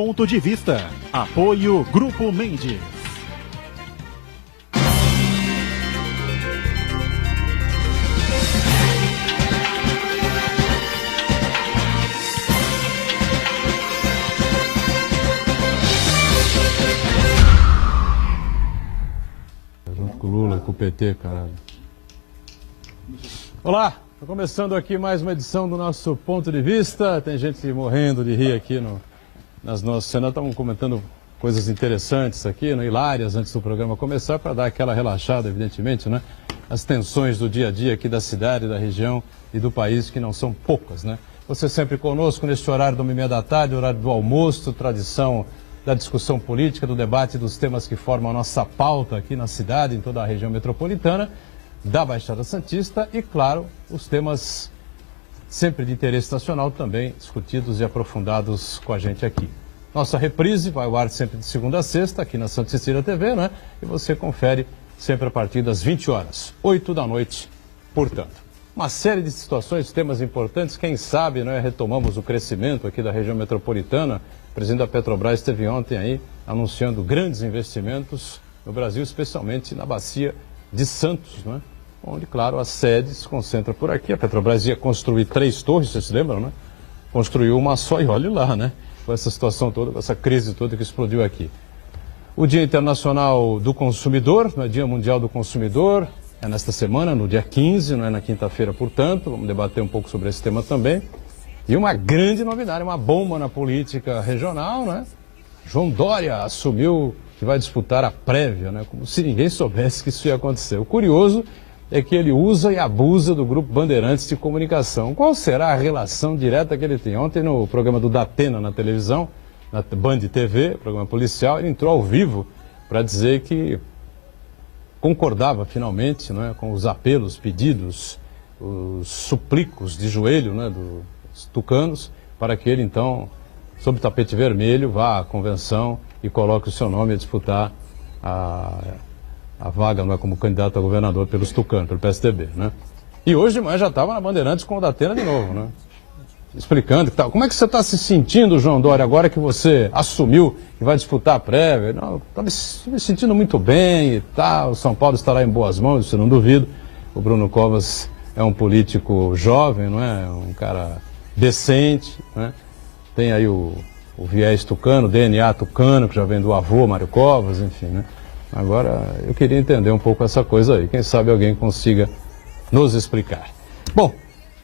Ponto de Vista. Apoio Grupo Mendes. Junto com o Lula, com o PT, caralho. Olá, tô começando aqui mais uma edição do nosso Ponto de Vista. Tem gente morrendo de rir aqui nas nossas cenas. Estamos comentando coisas interessantes aqui, hilárias, antes do programa começar, para dar aquela relaxada, evidentemente, né? As tensões do dia a dia aqui da cidade, da região e do país, que não são poucas, né? Você sempre conosco neste horário da 1h30 da tarde, horário do almoço, tradição da discussão política, do debate dos temas que formam a nossa pauta aqui na cidade, em toda a região metropolitana, da Baixada Santista e, claro, os temas sempre de interesse nacional também discutidos e aprofundados com a gente aqui. Nossa reprise vai ao ar sempre de segunda a sexta, aqui na Santa Cecília TV, né? E você confere sempre a partir das 20 horas, 8 da noite, portanto. Uma série de situações, temas importantes, quem sabe, né, retomamos o crescimento aqui da região metropolitana. O presidente da Petrobras esteve ontem aí anunciando grandes investimentos no Brasil, especialmente na bacia de Santos, né? Onde, claro, a sede se concentra por aqui. A Petrobras ia construir 3 torres, vocês se lembram, né? Construiu uma só e olhe lá, né? Com essa situação toda, com essa crise toda que explodiu aqui. O Dia Internacional do Consumidor, não é Dia Mundial do Consumidor, é nesta semana, no dia 15, não é na quinta-feira, portanto. Vamos debater um pouco sobre esse tema também. E uma grande novidade, uma bomba na política regional, né? João Dória assumiu que vai disputar a prévia, né? Como se ninguém soubesse que isso ia acontecer. O curioso é que ele usa e abusa do Grupo Bandeirantes de Comunicação. Qual será a relação direta que ele tem? Ontem, no programa do Datena na televisão, na Band TV, programa policial, ele entrou ao vivo para dizer que concordava finalmente, né, com os apelos, pedidos, os suplicos de joelho, né, dos tucanos, para que ele então, sob tapete vermelho, vá à convenção e coloque o seu nome a disputar a vaga, não é, como candidato a governador pelos tucanos, pelo PSDB, né? E hoje de manhã já estava na Bandeirantes com o Datena de novo, né? Explicando que tal. Como é que você está se sentindo, João Dória, agora que você assumiu que vai disputar a prévia? Não, estou me sentindo muito bem e tal, o São Paulo estará em boas mãos, isso eu não duvido. O Bruno Covas é um político jovem, não é? Um cara decente, né? Tem aí o viés tucano, o DNA tucano, que já vem do avô Mário Covas, enfim, né? Agora, eu queria entender um pouco essa coisa aí. Quem sabe alguém consiga nos explicar. Bom,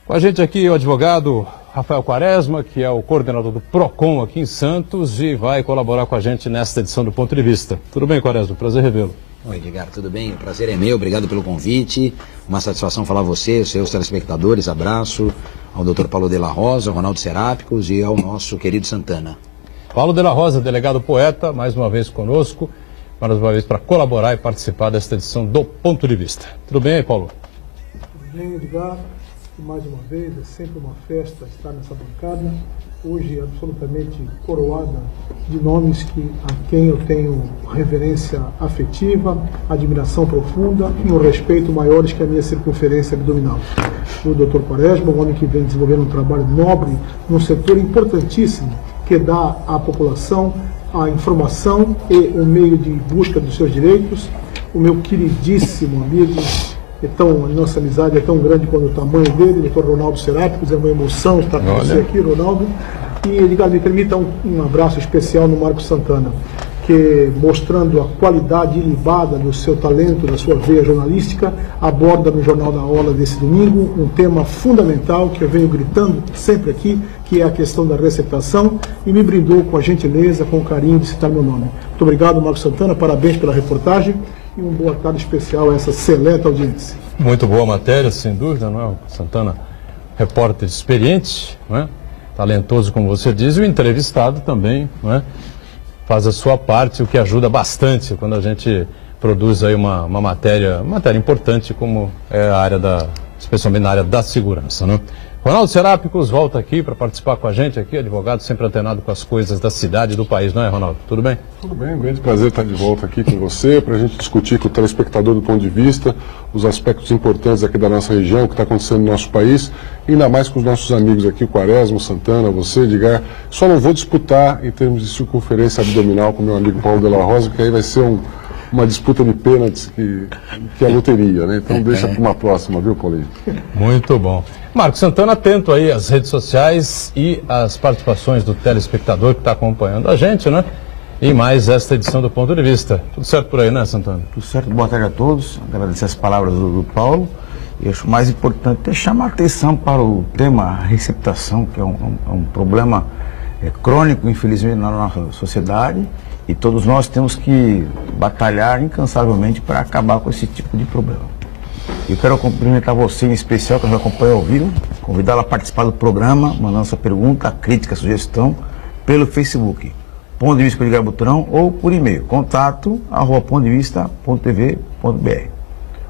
com a gente aqui o advogado Rafael Quaresma, que é o coordenador do PROCON aqui em Santos e vai colaborar com a gente nesta edição do Ponto de Vista. Tudo bem, Quaresma? Prazer revê-lo. Oi, Edgar, tudo bem? O prazer é meu, obrigado pelo convite. Uma satisfação falar a você, aos seus telespectadores. Abraço ao Dr. Paulo de la Rosa, ao Ronaldo Serápicos e ao nosso querido Santana. Paulo de la Rosa, delegado poeta, mais uma vez conosco, mais uma vez para colaborar e participar desta edição do Ponto de Vista. Tudo bem aí, Paulo? Tudo bem, Edgar. Mais uma vez, é sempre uma festa estar nessa bancada. Hoje, absolutamente coroada de nomes a quem eu tenho reverência afetiva, admiração profunda e um respeito maiores que a minha circunferência abdominal. O Dr. Quaresma, um homem que vem desenvolvendo um trabalho nobre num setor importantíssimo que dá à população a informação e o meio de busca dos seus direitos. O meu queridíssimo amigo, a nossa amizade é tão grande quanto o tamanho dele, Dr. Ronaldo Serápicos, é uma emoção estar com você aqui, Ronaldo. E, Edgar, me permita um abraço especial no Marcos Santana, que, mostrando a qualidade ilibada do seu talento, da sua veia jornalística, aborda no Jornal da Hora desse domingo um tema fundamental que eu venho gritando sempre aqui, que é a questão da receptação, e me brindou com a gentileza, com o carinho de citar meu nome. Muito obrigado, Marcos Santana, parabéns pela reportagem e uma boa tarde especial a essa seleta audiência. Muito boa matéria, sem dúvida, não é? O Santana, repórter experiente, não é? Talentoso, como você diz, e o entrevistado também, não é? Faz a sua parte, o que ajuda bastante quando a gente produz aí uma matéria importante como é a área especialmente na área da segurança, né? Ronaldo Serápicos volta aqui para participar com a gente aqui, advogado sempre antenado com as coisas da cidade e do país, não é, Ronaldo? Tudo bem? Tudo bem, um grande prazer estar de volta aqui com você, para a gente discutir com o telespectador do ponto de vista, os aspectos importantes aqui da nossa região, o que está acontecendo no nosso país, e ainda mais com os nossos amigos aqui, o Quaresma, o Santana, você, Edgar. Só não vou disputar em termos de circunferência abdominal com o meu amigo Paulo de la Rosa, porque aí vai ser uma disputa de pênaltis que é loteria, né? Então deixa para uma próxima, viu, Paulinho? Muito bom. Marcos Santana, atento aí às redes sociais e às participações do telespectador que está acompanhando a gente, né? E mais esta edição do Ponto de Vista. Tudo certo por aí, né, Santana? Tudo certo, boa tarde a todos. Agradecer as palavras do Paulo. E acho mais importante é chamar a atenção para o tema receptação, que é um problema crônico, infelizmente, na nossa sociedade. E todos nós temos que batalhar incansavelmente para acabar com esse tipo de problema. Eu quero cumprimentar você em especial, que nos acompanha ao vivo, convidá-la a participar do programa, mandando sua pergunta, crítica, sugestão, pelo Facebook, Ponto de Vista com Edgar Butrão, ou por e-mail, contato@pontodevista.tv.br.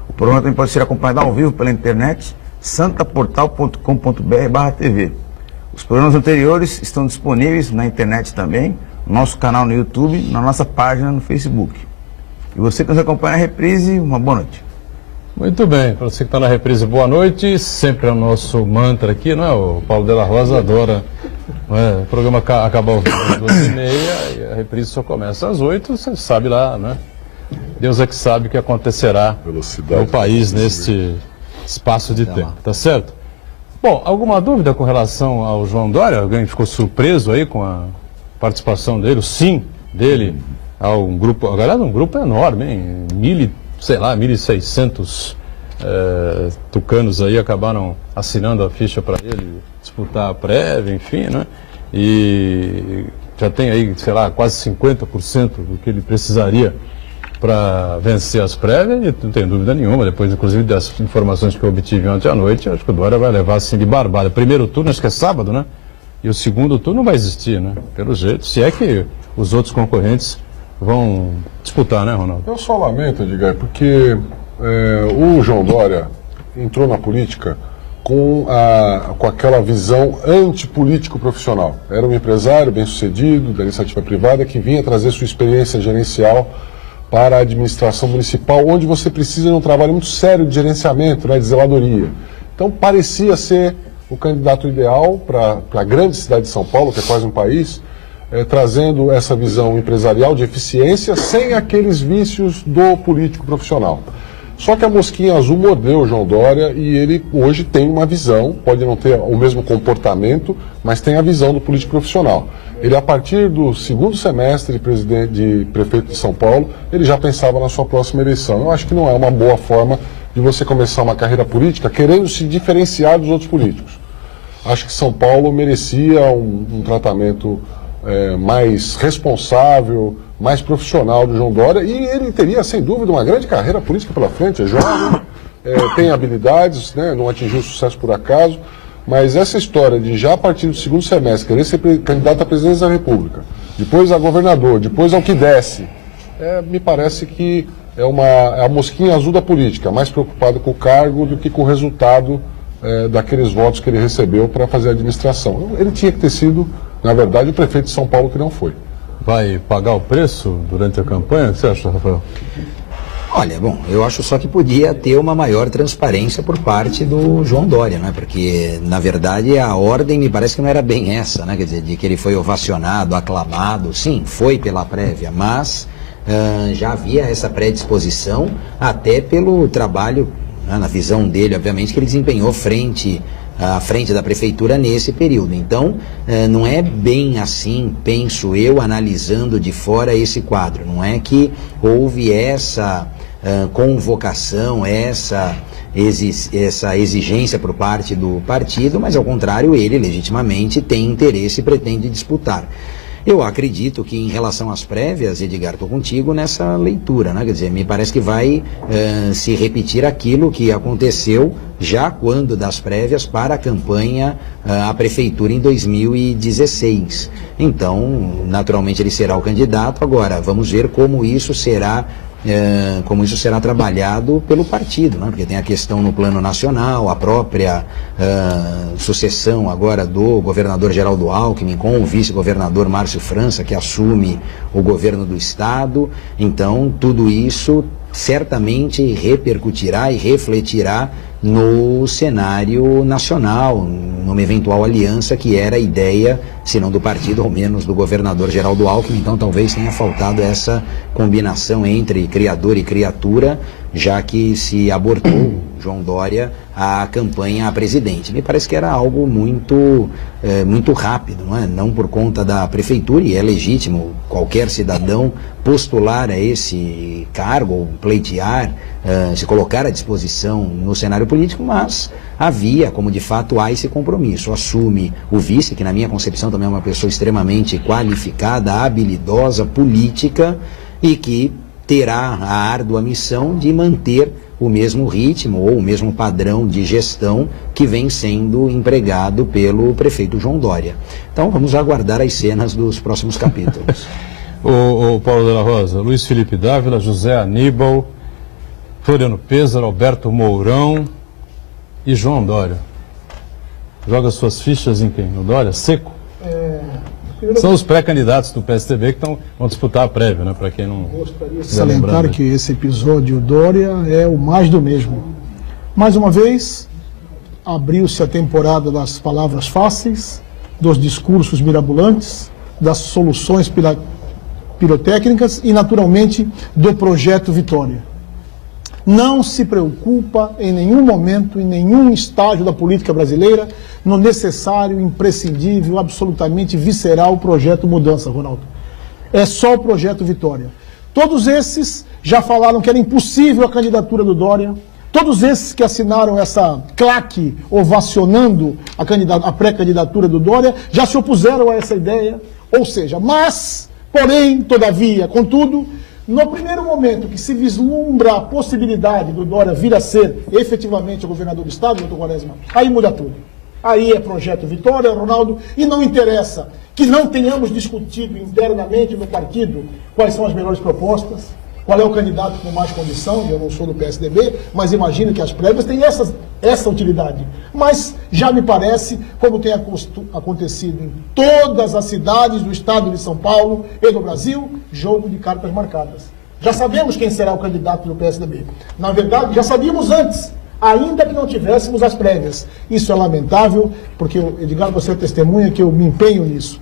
O programa também pode ser acompanhado ao vivo pela internet, santaportal.com.br/tv. Os programas anteriores estão disponíveis na internet também, no nosso canal no YouTube, na nossa página no Facebook. E você que nos acompanha na reprise, uma boa noite. Muito bem, para você que está na reprise, boa noite. Sempre é o nosso mantra aqui, não é? O Paulo de la Rosa adora. O programa acaba às 2h30 e a reprise só começa às 8h, você sabe lá, né? Deus é que sabe o que acontecerá no país neste espaço de tempo, tá certo? Bom, alguma dúvida com relação ao João Dória? Alguém ficou surpreso aí com a participação dele, o sim dele a um grupo, aliás, um grupo enorme, hein? 1.600 tucanos aí acabaram assinando a ficha para ele disputar a prévia, enfim, né? E já tem aí, sei lá, quase 50% do que ele precisaria para vencer as prévias, e não tem dúvida nenhuma, depois inclusive das informações que eu obtive ontem à noite, acho que o Dória vai levar assim de barbada. Primeiro turno, acho que é sábado, né? E o segundo turno não vai existir, né? Pelo jeito, se é que os outros concorrentes vão disputar, né, Ronaldo? Eu só lamento, Edgar, porque o João Dória entrou na política com aquela visão antipolítico profissional. Era um empresário bem-sucedido, da iniciativa privada, que vinha trazer sua experiência gerencial para a administração municipal, onde você precisa de um trabalho muito sério de gerenciamento, né, de zeladoria. Então parecia ser o candidato ideal para a grande cidade de São Paulo, que é quase um país, trazendo essa visão empresarial de eficiência sem aqueles vícios do político profissional. Só que a mosquinha azul mordeu o João Dória e ele hoje tem uma visão, pode não ter o mesmo comportamento, mas tem a visão do político profissional. Ele, a partir do segundo semestre de prefeito de São Paulo, ele já pensava na sua próxima eleição. Eu acho que não é uma boa forma de você começar uma carreira política querendo se diferenciar dos outros políticos. Acho que São Paulo merecia um tratamento mais responsável, mais profissional do João Dória, e ele teria, sem dúvida, uma grande carreira política pela frente. É jovem, tem habilidades, né, não atingiu sucesso por acaso, mas essa história de já a partir do segundo semestre querer ser candidato à presidência da República, depois a governador, depois ao que desce, me parece que é a mosquinha azul da política, mais preocupado com o cargo do que com o resultado daqueles votos que ele recebeu para fazer a administração. Ele tinha que ter sido, na verdade, o prefeito de São Paulo, que não foi. Vai pagar o preço durante a campanha? O que você acha, Rafael? Olha, bom, eu acho só que podia ter uma maior transparência por parte do João Dória, né? Porque, na verdade, a ordem me parece que não era bem essa, né? Quer dizer, de que ele foi ovacionado, aclamado, sim, foi pela prévia, mas já havia essa predisposição até pelo trabalho, né, na visão dele, obviamente, que ele desempenhou à frente da prefeitura nesse período. Então, não é bem assim, penso eu, analisando de fora esse quadro. Não é que houve essa convocação, essa exigência por parte do partido, mas ao contrário, ele legitimamente tem interesse e pretende disputar. Eu acredito que em relação às prévias, Edgar, estou contigo nessa leitura, né? Quer dizer, me parece que vai se repetir aquilo que aconteceu já quando das prévias para a campanha à prefeitura em 2016. Então, naturalmente ele será o candidato. Agora, vamos ver como isso será como isso será trabalhado pelo partido, né? Porque tem a questão no plano nacional, a própria sucessão agora do governador Geraldo Alckmin com o vice-governador Márcio França, que assume o governo do estado. Então, tudo isso certamente repercutirá e refletirá no cenário nacional, numa eventual aliança que era a ideia, se não do partido, ao menos do governador Geraldo Alckmin. Então talvez tenha faltado essa combinação entre criador e criatura, já que se abortou João Dória a campanha a presidente. Me parece que era algo muito rápido, não é? Não por conta da prefeitura, e é legítimo qualquer cidadão postular a esse cargo, ou pleitear, se colocar à disposição no cenário político, mas havia, como de fato há esse compromisso. Assume o vice, que na minha concepção também é uma pessoa extremamente qualificada, habilidosa, política, e que terá a árdua missão de manter o mesmo ritmo ou o mesmo padrão de gestão que vem sendo empregado pelo prefeito João Dória. Então vamos aguardar as cenas dos próximos capítulos. O Paulo de la Rosa, Luiz Felipe Dávila, José Aníbal, Floriano Pêssaro, Alberto Mourão e João Dória. Joga suas fichas em quem? No Dória? Seco? São os pré-candidatos do PSDB que vão disputar a prévia, né? Para quem não... Gostaria de salientar que esse episódio Dória é o mais do mesmo. Mais uma vez, abriu-se a temporada das palavras fáceis, dos discursos mirabolantes, das soluções pirotécnicas e, naturalmente, do projeto Vitória. Não se preocupa em nenhum momento, em nenhum estágio da política brasileira, no necessário, imprescindível, absolutamente visceral projeto Mudança, Ronaldo. É só o projeto Vitória. Todos esses já falaram que era impossível a candidatura do Dória. Todos esses que assinaram essa claque ovacionando a pré-candidatura do Dória já se opuseram a essa ideia. Ou seja, porém, todavia, contudo, no primeiro momento que se vislumbra a possibilidade do Dória vir a ser efetivamente o governador do estado, doutor Quaresma, aí muda tudo. Aí é projeto Vitória, Ronaldo, e não interessa que não tenhamos discutido internamente no partido quais são as melhores propostas, qual é o candidato com mais condição. Eu não sou do PSDB, mas imagino que as prévias têm essa utilidade. Mas já me parece, como tem acontecido em todas as cidades do estado de São Paulo e do Brasil, jogo de cartas marcadas. Já sabemos quem será o candidato do PSDB. Na verdade, já sabíamos antes, ainda que não tivéssemos as prévias. Isso é lamentável, porque, Edgar, você é testemunha que eu me empenho nisso.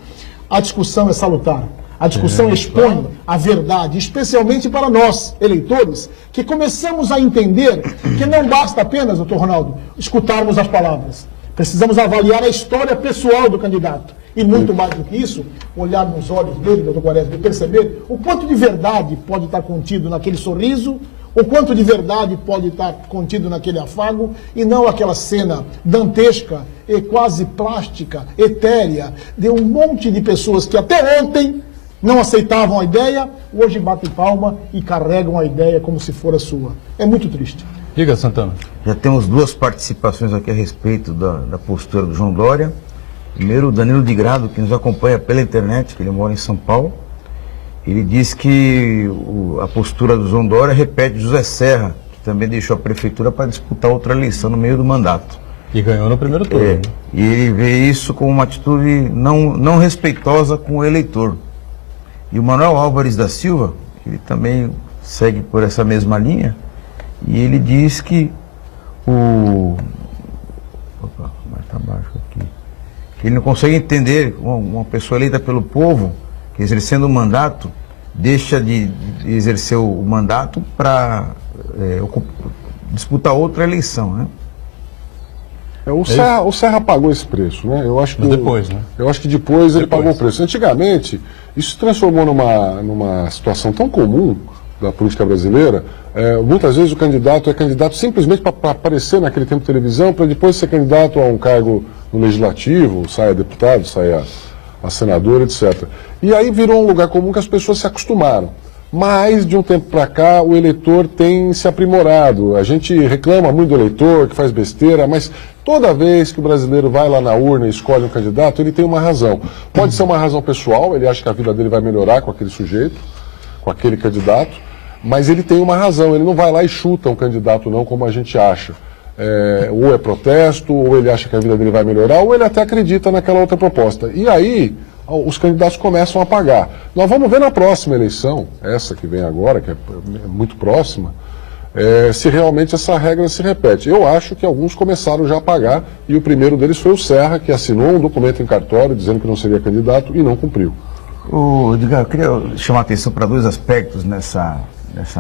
A discussão é salutar. A discussão expõe a verdade, especialmente para nós, eleitores, que começamos a entender que não basta apenas, doutor Ronaldo, escutarmos as palavras. Precisamos avaliar a história pessoal do candidato. E muito mais do que isso, olhar nos olhos dele, doutor Quaresma, e perceber o quanto de verdade pode estar contido naquele sorriso, o quanto de verdade pode estar contido naquele afago, e não aquela cena dantesca e quase plástica, etérea, de um monte de pessoas que até ontem não aceitavam a ideia, hoje batem palma e carregam a ideia como se for a sua. É muito triste. Diga, Santana. Já temos duas participações aqui a respeito da postura do João Dória. Primeiro, o Danilo de Grado, que nos acompanha pela internet, que ele mora em São Paulo. Ele diz que a postura do João Dória repete José Serra, que também deixou a prefeitura para disputar outra eleição no meio do mandato. E ganhou no primeiro turno. E ele vê isso como uma atitude não respeitosa com o eleitor. E o Manuel Álvares da Silva, ele também segue por essa mesma linha, e ele diz que que ele não consegue entender uma pessoa eleita pelo povo, que exercendo o mandato, deixa de exercer o mandato para disputar outra eleição, né? O Serra pagou esse preço, né? Eu acho que depois, né? Eu acho que depois ele pagou o preço. Antigamente, isso se transformou numa situação tão comum da política brasileira. Muitas vezes o candidato é candidato simplesmente para aparecer naquele tempo de televisão, para depois ser candidato a um cargo no legislativo, saia deputado, saia a senador, etc. E aí virou um lugar comum que as pessoas se acostumaram. Mas, de um tempo para cá, o eleitor tem se aprimorado. A gente reclama muito do eleitor, que faz besteira, mas toda vez que o brasileiro vai lá na urna e escolhe um candidato, ele tem uma razão. Pode ser uma razão pessoal, ele acha que a vida dele vai melhorar com aquele sujeito, com aquele candidato, Mas ele tem uma razão, ele não vai lá e chuta um candidato não, como a gente acha. Ou é protesto, ou ele acha que a vida dele vai melhorar, ou ele até acredita naquela outra proposta. E aí os candidatos começam a pagar. Nós vamos ver na próxima eleição, essa que vem agora, que é muito próxima, se realmente essa regra se repete. Eu acho que alguns começaram já a pagar, e o primeiro deles foi o Serra, que assinou um documento em cartório dizendo que não seria candidato e não cumpriu. Edgar, eu queria chamar a atenção para dois aspectos nessa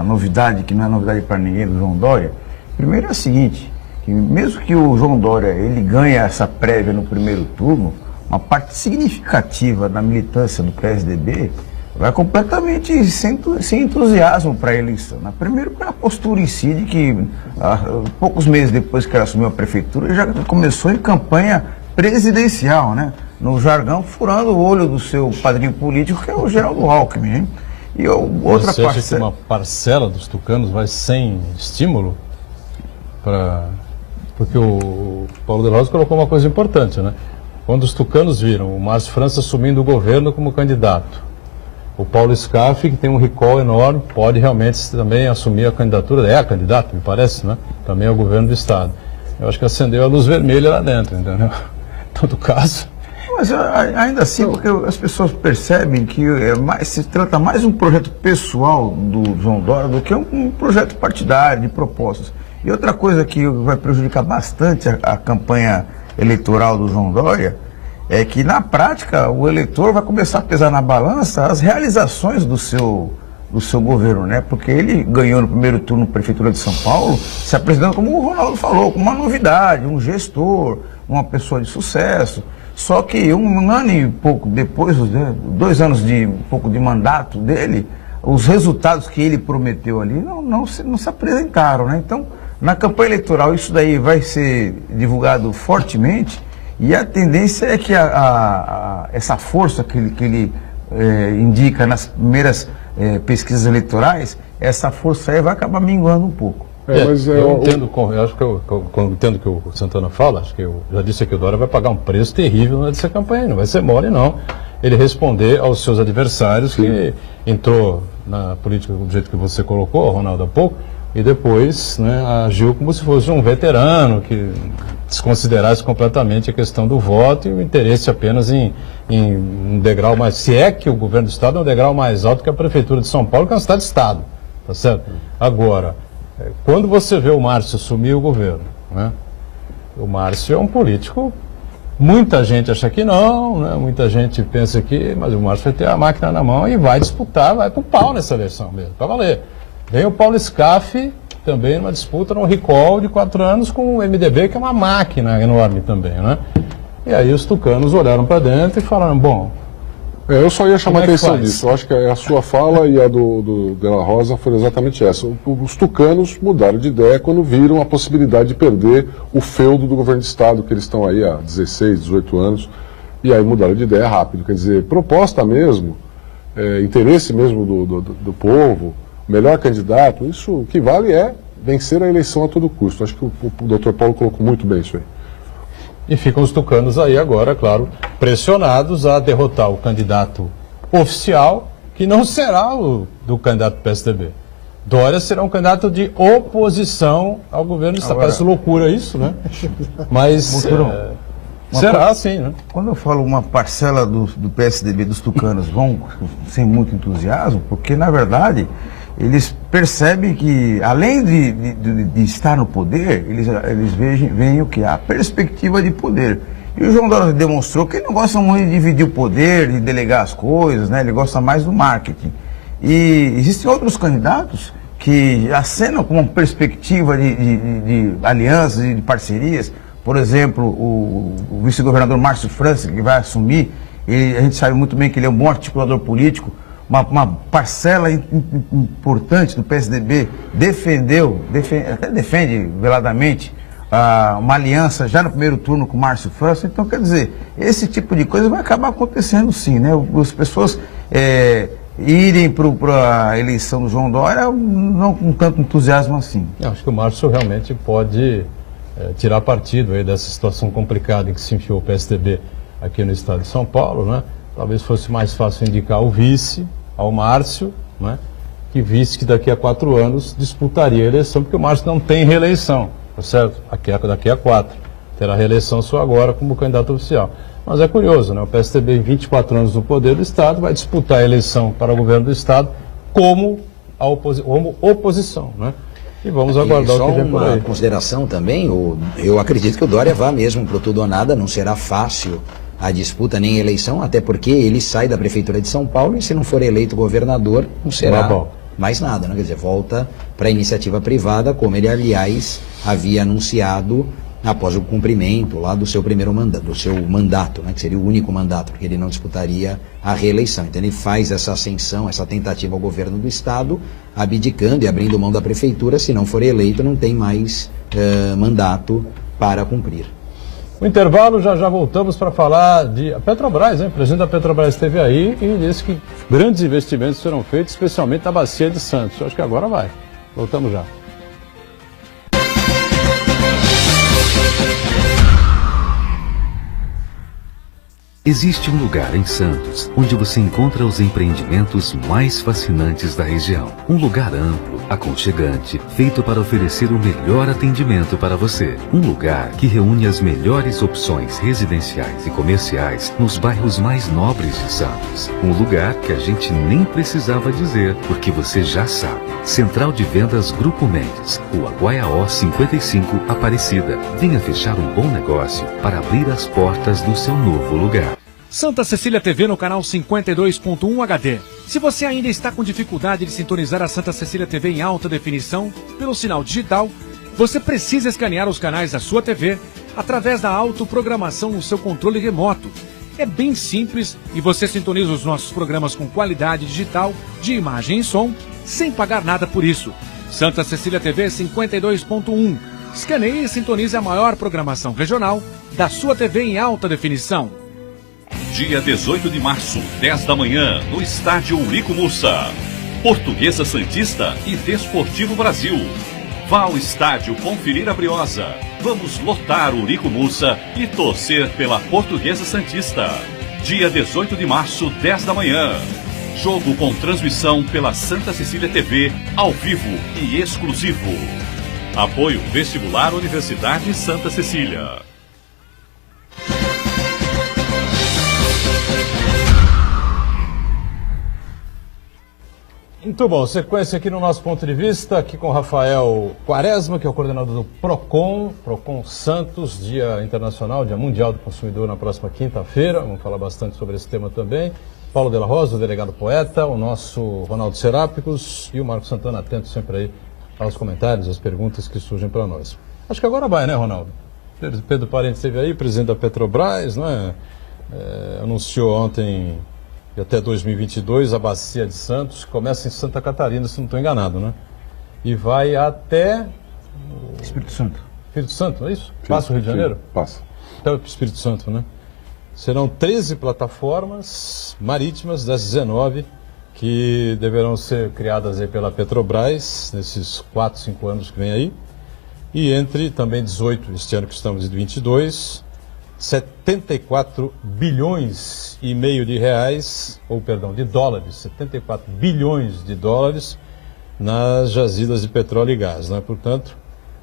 novidade, que não é novidade para ninguém, do João Dória. Primeiro é o seguinte, que mesmo que o João Dória ele ganhe essa prévia no primeiro turno, uma parte significativa da militância do PSDB vai completamente sem entusiasmo para a eleição. Primeiro pela postura em si, de que poucos meses depois que ela assumiu a prefeitura, já começou em campanha presidencial, né? No jargão, furando o olho do seu padrinho político, que é o Geraldo Alckmin, hein? E outra Você acha que uma parcela dos tucanos vai sem estímulo? Porque o Paulo de Rosa colocou uma coisa importante, né? Quando os tucanos viram o Márcio França assumindo o governo como candidato, o Paulo Scaff, que tem um recall enorme, pode realmente também assumir a candidatura, é candidato, me parece, né? Também ao governo do Estado. Eu acho que acendeu a luz vermelha lá dentro, entendeu? Em todo caso. Mas ainda assim, porque as pessoas percebem que se trata mais de um projeto pessoal do João Dória do que um projeto partidário, de propostas. E outra coisa que vai prejudicar bastante a campanha eleitoral do João Dória é que, na prática, o eleitor vai começar a pesar na balança as realizações do seu governo, né? Porque ele ganhou no primeiro turno na Prefeitura de São Paulo, se apresentando, como o Ronaldo falou, como uma novidade, um gestor, uma pessoa de sucesso. Só que um ano e pouco depois, 2 anos de pouco de mandato dele, os resultados que ele prometeu ali não se apresentaram, né? Então, na campanha eleitoral, isso daí vai ser divulgado fortemente, e a tendência é que essa força que ele indica nas primeiras pesquisas eleitorais, essa força aí vai acabar minguando um pouco. Eu entendo que o Santana fala, acho que eu já disse que o Dória vai pagar um preço terrível nessa campanha, não vai ser mole não. Ele responder aos seus adversários, que entrou na política do jeito que você colocou, Ronaldo, há pouco, e depois, né, agiu como se fosse um veterano que desconsiderasse completamente a questão do voto e o interesse apenas em um degrau mais... Se é que o governo do Estado é um degrau mais alto que a Prefeitura de São Paulo, que é uma cidade-estado, tá certo? Agora, quando você vê o Márcio assumir o governo, né, o Márcio é um político, muita gente acha que não, né, muita gente pensa que, mas o Márcio vai ter a máquina na mão e vai disputar, vai pro pau nessa eleição mesmo, para valer. Vem o Paulo Scaff, também numa disputa, num recall de 4 anos com o MDB, que é uma máquina enorme também, né? E aí os tucanos olharam para dentro e falaram, bom... eu só ia chamar a atenção disso. Eu acho que a sua fala e a do De La Rosa foram exatamente essa. Os tucanos mudaram de ideia quando viram a possibilidade de perder o feudo do governo de Estado, que eles estão aí há 16, 18 anos, e aí mudaram de ideia rápido. Quer dizer, proposta mesmo, interesse mesmo do povo, melhor candidato, isso o que vale é vencer a eleição a todo custo. Acho que o Dr. Paulo colocou muito bem isso aí. E ficam os tucanos aí agora, claro, pressionados a derrotar o candidato oficial, que não será o do candidato do PSDB. Dória será um candidato de oposição ao governo do Estado. Parece loucura isso, né? Mas será assim, né? Quando eu falo uma parcela do PSDB, dos tucanos, vão sem muito entusiasmo, porque, na verdade, eles percebem que, além de estar no poder, eles veem o que? A perspectiva de poder. E o João Dória demonstrou que ele não gosta muito de dividir o poder, de delegar as coisas, né? Ele gosta mais do marketing. E existem outros candidatos que acenam com uma perspectiva de alianças e de parcerias. Por exemplo, o vice-governador Márcio França, que vai assumir, a gente sabe muito bem que ele é um bom articulador político. Uma parcela importante do PSDB até defende veladamente uma aliança já no primeiro turno com o Márcio França. Então, quer dizer, esse tipo de coisa vai acabar acontecendo sim, né? As pessoas irem para a eleição do João Dória não com tanto entusiasmo assim. Eu acho que o Márcio realmente pode tirar partido aí dessa situação complicada em que se enfiou o PSDB aqui no estado de São Paulo, né? Talvez fosse mais fácil indicar o vice ao Márcio, né? que visse que daqui a 4 anos disputaria a eleição, porque o Márcio não tem reeleição, tá certo? Daqui a 4. Terá reeleição só agora como candidato oficial. Mas é curioso, né? O PSDB, em 24 anos no poder do Estado, vai disputar a eleição para o governo do Estado como oposição, né? E vamos aguardar o que vem por aí. Só uma consideração também, eu acredito que o Dória vá mesmo pro tudo ou nada, não será fácil a disputa nem a eleição, até porque ele sai da Prefeitura de São Paulo e se não for eleito governador, não será mais nada, né? Quer dizer, volta para a iniciativa privada, como ele, aliás, havia anunciado após o cumprimento lá do seu primeiro mandato, né, que seria o único mandato, porque ele não disputaria a reeleição. Então ele faz essa ascensão, essa tentativa ao governo do Estado, abdicando e abrindo mão da prefeitura. Se não for eleito, não tem mais mandato para cumprir. No intervalo, já voltamos para falar de Petrobras, hein? O presidente da Petrobras esteve aí e disse que grandes investimentos serão feitos, especialmente na Bacia de Santos. Eu acho que agora vai. Voltamos já. Existe um lugar em Santos onde você encontra os empreendimentos mais fascinantes da região. Um lugar amplo, aconchegante, feito para oferecer o melhor atendimento para você. Um lugar que reúne as melhores opções residenciais e comerciais nos bairros mais nobres de Santos. Um lugar que a gente nem precisava dizer, porque você já sabe. Central de Vendas Grupo Mendes, Rua Guaiaó 55, Aparecida. Venha fechar um bom negócio para abrir as portas do seu novo lugar. Santa Cecília TV no canal 52.1 HD. Se você ainda está com dificuldade de sintonizar a Santa Cecília TV em alta definição pelo sinal digital, você precisa escanear os canais da sua TV através da autoprogramação no seu controle remoto. É bem simples e você sintoniza os nossos programas com qualidade digital de imagem e som sem pagar nada por isso. Santa Cecília TV 52.1. Escaneie e sintonize a maior programação regional da sua TV em alta definição. Dia 18 de março, 10 da manhã, no estádio Eurico Mussa. Portuguesa Santista e Desportivo Brasil. Vá ao estádio conferir a Briosa. Vamos lotar o Eurico Mussa e torcer pela Portuguesa Santista. Dia 18 de março, 10 da manhã. Jogo com transmissão pela Santa Cecília TV, ao vivo e exclusivo. Apoio Vestibular Universidade Santa Cecília. Muito bom, sequência aqui no nosso ponto de vista, aqui com o Rafael Quaresma, que é o coordenador do PROCON Santos, Dia Internacional, Dia Mundial do Consumidor na próxima quinta-feira. Vamos falar bastante sobre esse tema também. Paulo de la Rosa, o delegado poeta, o nosso Ronaldo Serápicos e o Marco Santana, atento sempre aí aos comentários, às perguntas que surgem para nós. Acho que agora vai, né, Ronaldo? Pedro Parente esteve aí, presidente da Petrobras, né? Anunciou ontem e até 2022 a Bacia de Santos, começa em Santa Catarina, se não estou enganado, né? E vai até... Espírito Santo. Espírito Santo, não é isso? Passa o Rio de Janeiro? Passa. Até o Espírito Santo, né? Serão 13 plataformas marítimas das 19 que deverão ser criadas aí pela Petrobras nesses 4, 5 anos que vem aí. E entre também 18, este ano que estamos em 22, 74 bilhões e meio de reais, de dólares, 74 bilhões de dólares nas jazidas de petróleo e gás, né? Portanto,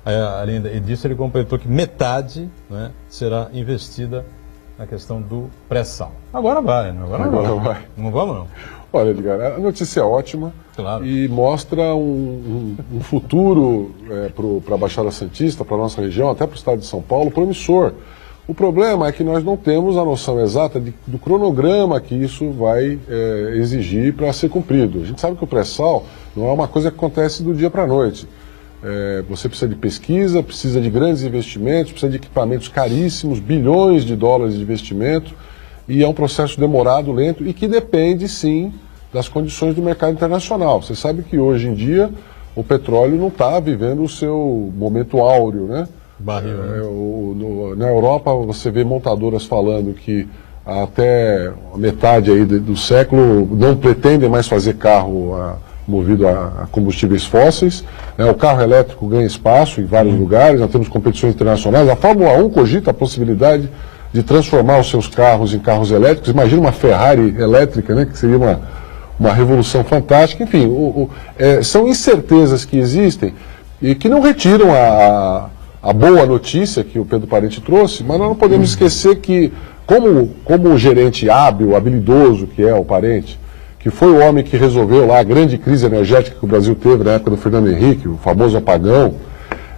além disso, ele completou que metade, né, será investida na questão do pré-sal. Agora vai, né? Agora vai. Não vamos, não. Olha, Edgar, a notícia é ótima, claro, e mostra um futuro para a Baixada Santista, para a nossa região, até para o estado de São Paulo, promissor. O problema é que nós não temos a noção exata do cronograma que isso vai exigir para ser cumprido. A gente sabe que o pré-sal não é uma coisa que acontece do dia para a noite. Você precisa de pesquisa, precisa de grandes investimentos, precisa de equipamentos caríssimos, bilhões de dólares de investimento, e é um processo demorado, lento, e que depende, sim, das condições do mercado internacional. Você sabe que hoje em dia o petróleo não está vivendo o seu momento áureo, né? Barril, né? Na Europa você vê montadoras falando que até a metade aí do século não pretendem mais fazer carro movido a combustíveis fósseis. O carro elétrico ganha espaço em vários lugares, nós temos competições internacionais. A Fórmula 1 cogita a possibilidade de transformar os seus carros em carros elétricos. Imagina uma Ferrari elétrica, né, que seria uma revolução fantástica. Enfim, são incertezas que existem e que não retiram a boa notícia que o Pedro Parente trouxe, mas nós não podemos esquecer que, como o gerente hábil, habilidoso que é o Parente, que foi o homem que resolveu lá a grande crise energética que o Brasil teve na época do Fernando Henrique, o famoso apagão,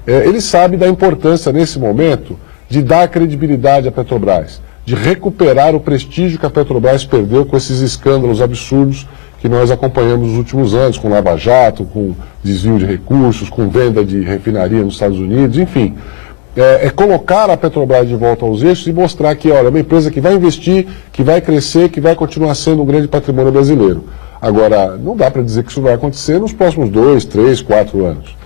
ele sabe da importância, nesse momento, de dar credibilidade à Petrobras, de recuperar o prestígio que a Petrobras perdeu com esses escândalos absurdos que nós acompanhamos nos últimos anos, com Lava Jato, com desvio de recursos, com venda de refinaria nos Estados Unidos, enfim. Colocar a Petrobras de volta aos eixos e mostrar que, olha, é uma empresa que vai investir, que vai crescer, que vai continuar sendo um grande patrimônio brasileiro. Agora, não dá para dizer que isso vai acontecer nos próximos 2, 3, 4 anos.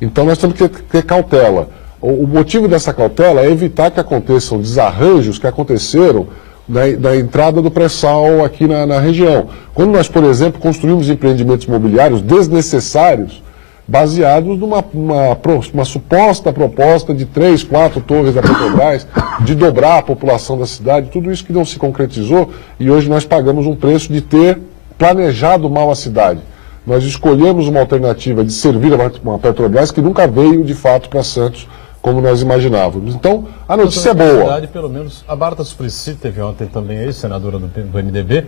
Então nós temos que ter cautela. O motivo dessa cautela é evitar que aconteçam desarranjos que aconteceram da entrada do pré-sal aqui na região. Quando nós, por exemplo, construímos empreendimentos imobiliários desnecessários, baseados numa suposta proposta de 3, 4 torres da Petrobras, de dobrar a população da cidade, tudo isso que não se concretizou, e hoje nós pagamos um preço de ter planejado mal a cidade. Nós escolhemos uma alternativa de servir uma Petrobras que nunca veio, de fato, para Santos, como nós imaginávamos. Então, a notícia é boa. Pelo menos, a Marta Suplicy teve ontem também aí, senadora do MDB,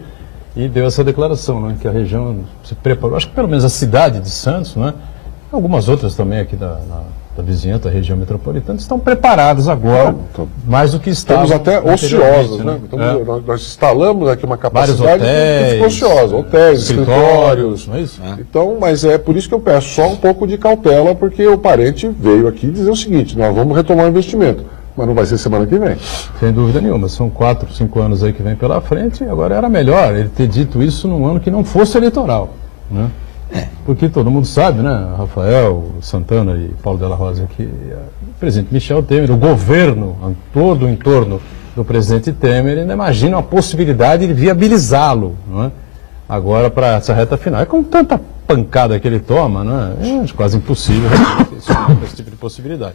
e deu essa declaração, né, que a região se preparou, acho que pelo menos a cidade de Santos, né, algumas outras também aqui da vizinhança, da região metropolitana, estão preparadas agora, mais do que estavam. Estamos até ociosos, né? Então, nós instalamos aqui uma capacidade que ficou ociosa, hotéis, escritórios. Não é isso? Então, mas é por isso que eu peço só um pouco de cautela, porque o Parente veio aqui dizer o seguinte: nós vamos retomar o investimento, mas não vai ser semana que vem. Sem dúvida nenhuma, são 4, 5 anos aí que vem pela frente, e agora era melhor ele ter dito isso num ano que não fosse eleitoral, né? Porque todo mundo sabe, né, Rafael Santana e Paulo Della Rosa, que o presidente Michel Temer, o governo, todo o entorno do presidente Temer, ainda imagina a possibilidade de viabilizá-lo, não é? Agora para essa reta final. É com tanta pancada que ele toma, não é? É quase impossível esse tipo de possibilidade.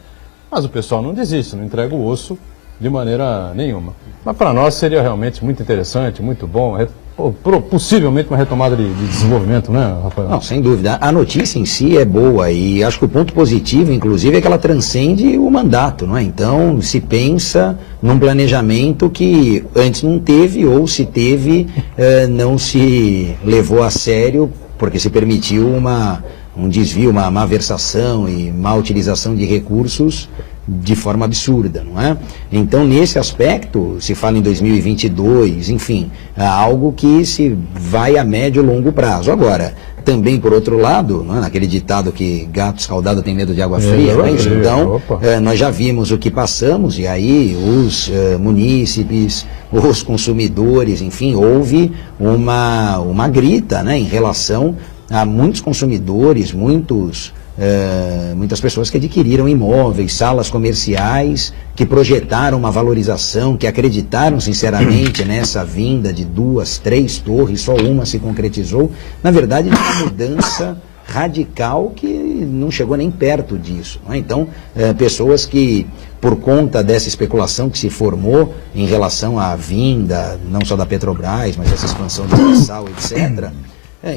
Mas o pessoal não desiste, não entrega o osso de maneira nenhuma. Mas para nós seria realmente muito interessante, muito bom, possivelmente uma retomada de desenvolvimento, né, Rafael? Não, sem dúvida. A notícia em si é boa e acho que o ponto positivo, inclusive, é que ela transcende o mandato, não é? Então, se pensa num planejamento que antes não teve, ou se teve, não se levou a sério, porque se permitiu um desvio, uma malversação e má utilização de recursos de forma absurda, não é? Então, nesse aspecto, se fala em 2022, enfim, é algo que se vai a médio e longo prazo. Agora, também, por outro lado, não é? Naquele ditado que gato escaldado tem medo de água fria, não é isso? Então, nós já vimos o que passamos, e aí os munícipes, os consumidores, enfim, houve uma grita, né, em relação a muitos consumidores, muitas pessoas que adquiriram imóveis, salas comerciais, que projetaram uma valorização, que acreditaram sinceramente nessa vinda de 2, 3 torres, só uma se concretizou. Na verdade, uma mudança radical que não chegou nem perto disso, não é? Então, pessoas que, por conta dessa especulação que se formou em relação à vinda, não só da Petrobras, mas essa expansão do pré-sal, etc.,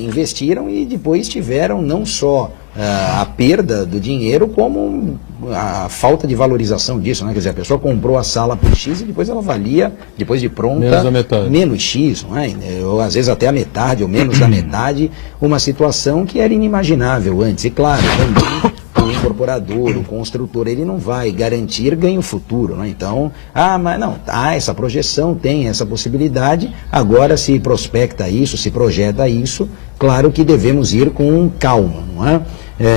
investiram e depois tiveram não só a perda do dinheiro, como a falta de valorização disso, né? Quer dizer, a pessoa comprou a sala por X e depois ela valia, depois de pronta, menos X, não é? Ou às vezes até a metade, ou menos da metade, uma situação que era inimaginável antes. E claro, também o incorporador, o construtor, ele não vai garantir ganho futuro, né? Então, mas não, essa projeção tem essa possibilidade, agora se prospecta isso, se projeta isso, claro que devemos ir com calma, não é?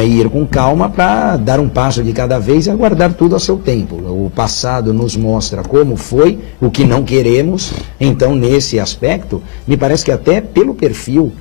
Ir com calma para dar um passo de cada vez e aguardar tudo a seu tempo. O passado nos mostra como foi, o que não queremos, então nesse aspecto, me parece que até pelo perfil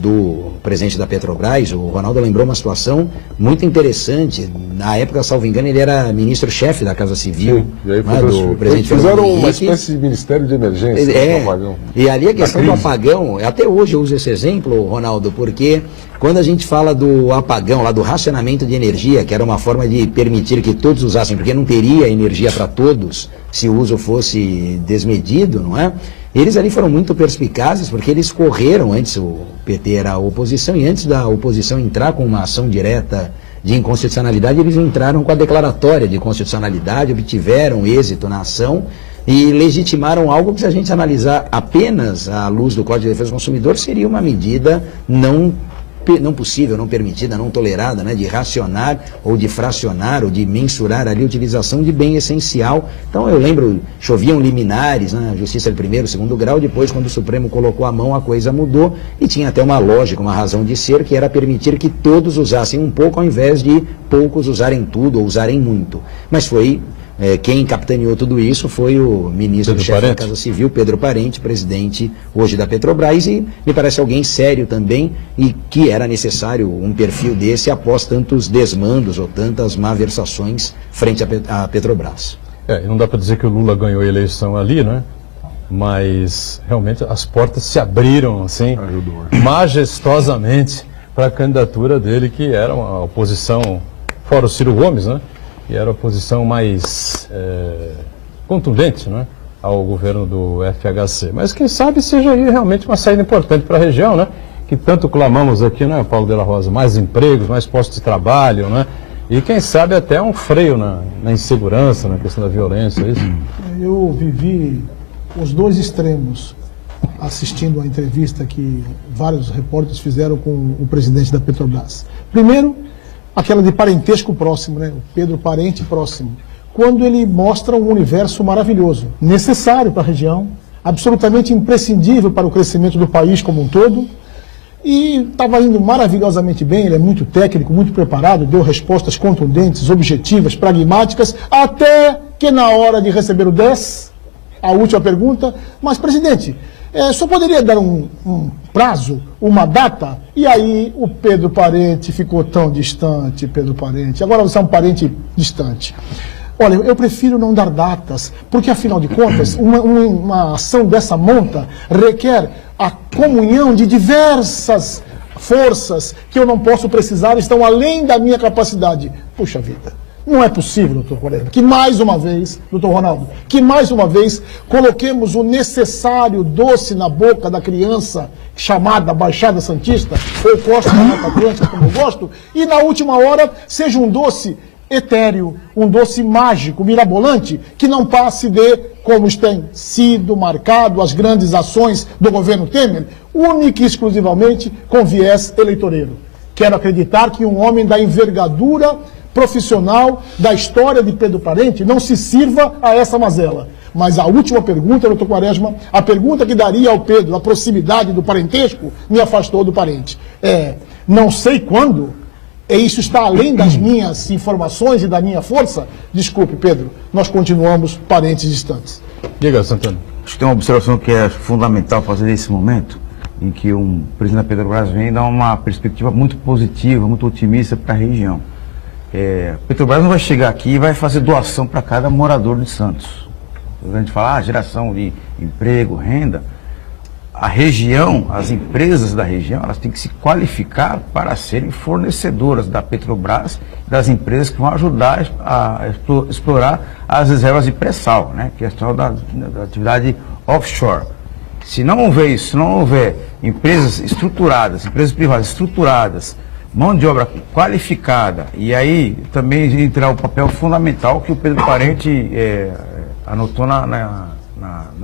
do presidente da Petrobras, o Ronaldo lembrou uma situação muito interessante. Na época, salvo engano, ele era ministro-chefe da Casa Civil. Sim, e aí do presidente fizeram uma espécie de ministério de emergência do apagão. E ali a questão do apagão, até hoje eu uso esse exemplo, Ronaldo, porque quando a gente fala do apagão, lá do racionamento de energia, que era uma forma de permitir que todos usassem, porque não teria energia para todos se o uso fosse desmedido, não é? Eles ali foram muito perspicazes porque eles correram, antes o PT era a oposição, e antes da oposição entrar com uma ação direta de inconstitucionalidade, eles entraram com a declaratória de constitucionalidade, obtiveram êxito na ação e legitimaram algo que, se a gente analisar apenas à luz do Código de Defesa do Consumidor, seria uma medida não possível, não permitida, não tolerada, né, de racionar ou de fracionar ou de mensurar ali a utilização de bem essencial. Então eu lembro, choviam liminares, né, Justiça de primeiro, segundo grau, depois quando o Supremo colocou a mão a coisa mudou e tinha até uma lógica, uma razão de ser, que era permitir que todos usassem um pouco ao invés de poucos usarem tudo ou usarem muito. Mas foi... quem capitaneou tudo isso foi o ministro-chefe da Casa Civil, Pedro Parente, presidente hoje da Petrobras, e me parece alguém sério também, e que era necessário um perfil desse após tantos desmandos ou tantas malversações frente à Petrobras. E não dá para dizer que o Lula ganhou a eleição ali, né? Mas realmente as portas se abriram assim, majestosamente para a candidatura dele, que era uma oposição, fora o Ciro Gomes, né? E era a posição mais contundente, né, ao governo do FHC. Mas quem sabe seja aí realmente uma saída importante para a região, né, que tanto clamamos aqui, né, Paulo de la Rosa, mais empregos, mais postos de trabalho, né, e quem sabe até um freio na insegurança, na questão da violência, é isso? Eu vivi os dois extremos assistindo a entrevista que vários repórteres fizeram com o presidente da Petrobras. Primeiro, aquela de parentesco próximo, né? O Pedro Parente próximo. Quando ele mostra um universo maravilhoso, necessário para a região, absolutamente imprescindível para o crescimento do país como um todo, e estava indo maravilhosamente bem, ele é muito técnico, muito preparado, deu respostas contundentes, objetivas, pragmáticas, até que na hora de receber o 10, a última pergunta, mas presidente, só poderia dar um prazo, uma data? E aí o Pedro Parente ficou tão distante, Pedro Parente. Agora você é um parente distante. Olha, eu prefiro não dar datas, porque afinal de contas, uma ação dessa monta requer a comunhão de diversas forças que eu não posso precisar, estão além da minha capacidade. Puxa vida. Não é possível, doutor Quaresma, que mais uma vez, doutor Ronaldo, que mais uma vez coloquemos o necessário doce na boca da criança chamada Baixada Santista, ou Costa da Mata Atlântica, como eu gosto, e na última hora seja um doce etéreo, um doce mágico, mirabolante, que não passe de, como tem sido marcado as grandes ações do governo Temer, única e exclusivamente com viés eleitoreiro. Quero acreditar que um homem da envergadura profissional da história de Pedro Parente não se sirva a essa mazela. Mas a última pergunta, doutor Quaresma, a pergunta que daria ao Pedro a proximidade do parentesco, me afastou do parente. Não sei quando, e isso está além das minhas informações e da minha força. Desculpe, Pedro, nós continuamos parentes distantes. Diga, Santana. Acho que tem uma observação que é fundamental fazer nesse momento, em que um presidente da Petrobras vem dar uma perspectiva muito positiva, muito otimista para a região. Petrobras não vai chegar aqui e vai fazer doação para cada morador de Santos. A gente fala, geração de emprego, renda. A região, as empresas da região, elas têm que se qualificar para serem fornecedoras da Petrobras, das empresas que vão ajudar a explorar as reservas de pré-sal, né? Que é a questão da atividade offshore. Se não houver isso, se não houver empresas estruturadas, empresas privadas estruturadas, mão de obra qualificada, e aí também entrar o papel fundamental que o Pedro Parente anotou na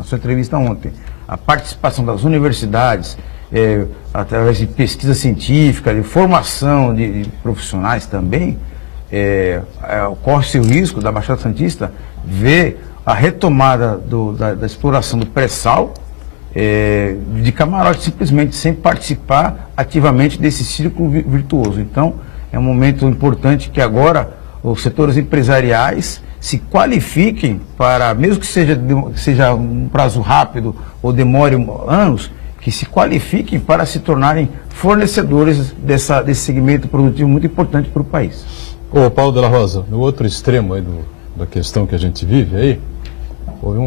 sua entrevista ontem. A participação das universidades, através de pesquisa científica, de formação de profissionais também, corre-se o risco da Baixada Santista ver a retomada da exploração do pré-sal, de camarote, simplesmente sem participar ativamente desse círculo virtuoso. Então, é um momento importante que agora os setores empresariais se qualifiquem para, mesmo que seja um prazo rápido ou demore anos, que se qualifiquem para se tornarem fornecedores desse segmento produtivo muito importante para o país. Ô, Paulo de la Rosa, no outro extremo aí da questão que a gente vive aí, houve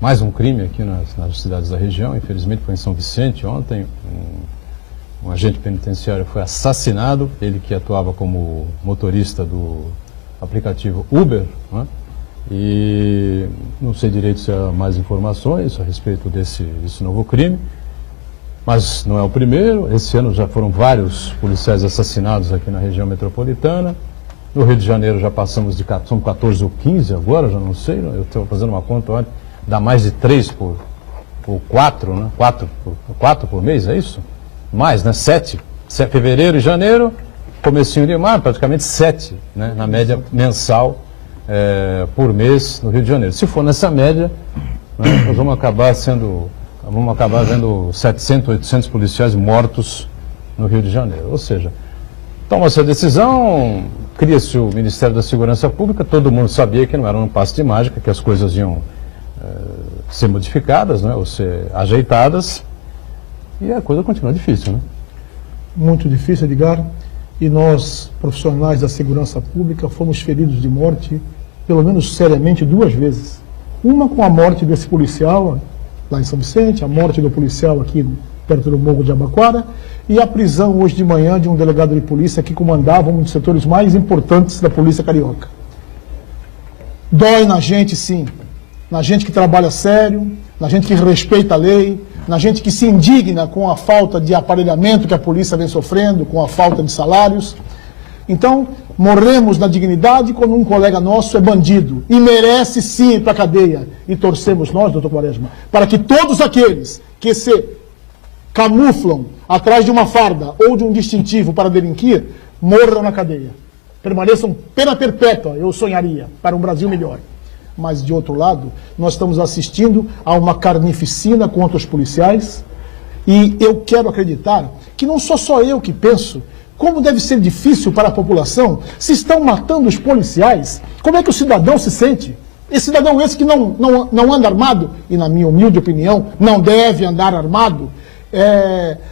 mais um crime aqui nas cidades da região. Infelizmente foi em São Vicente ontem, um agente penitenciário foi assassinado, ele que atuava como motorista do aplicativo Uber, né? E não sei direito se há mais informações a respeito desse novo crime, mas não é o primeiro. Esse ano já foram vários policiais assassinados aqui na região metropolitana. No Rio de Janeiro já passamos de, são 14 ou 15 agora, já não sei, eu estou fazendo uma conta, olha, dá mais de 3 por 4, né? 4 por mês, é isso? Mais, né? 7. Fevereiro e janeiro, comecinho de março, praticamente 7, né? Na média mensal por mês no Rio de Janeiro. Se for nessa média, né, nós vamos acabar vendo 700, 800 policiais mortos no Rio de Janeiro. Ou seja, toma-se a decisão, cria-se o Ministério da Segurança Pública, todo mundo sabia que não era um passe de mágica, que as coisas iam ser modificadas, né, ou ser ajeitadas, e a coisa continua difícil, né? Muito difícil, Edgar, e nós, profissionais da segurança pública, fomos feridos de morte, pelo menos seriamente, 2 vezes. Uma com a morte desse policial lá em São Vicente, a morte do policial aqui perto do Morro de Abaquara, e a prisão hoje de manhã de um delegado de polícia que comandava um dos setores mais importantes da polícia carioca. Dói na gente, sim. Na gente que trabalha sério, na gente que respeita a lei, na gente que se indigna com a falta de aparelhamento que a polícia vem sofrendo, com a falta de salários. Então, morremos na dignidade quando um colega nosso é bandido e merece sim ir para a cadeia. E torcemos nós, doutor Quaresma, para que todos aqueles que se camuflam atrás de uma farda ou de um distintivo para delinquir, morram na cadeia. Permaneçam pena perpétua, eu sonharia, para um Brasil melhor. Mas, de outro lado, nós estamos assistindo a uma carnificina contra os policiais e eu quero acreditar que não sou só eu que penso. Como deve ser difícil para a população, se estão matando os policiais, como é que o cidadão se sente? Esse cidadão esse que não anda armado, e na minha humilde opinião, não deve andar armado.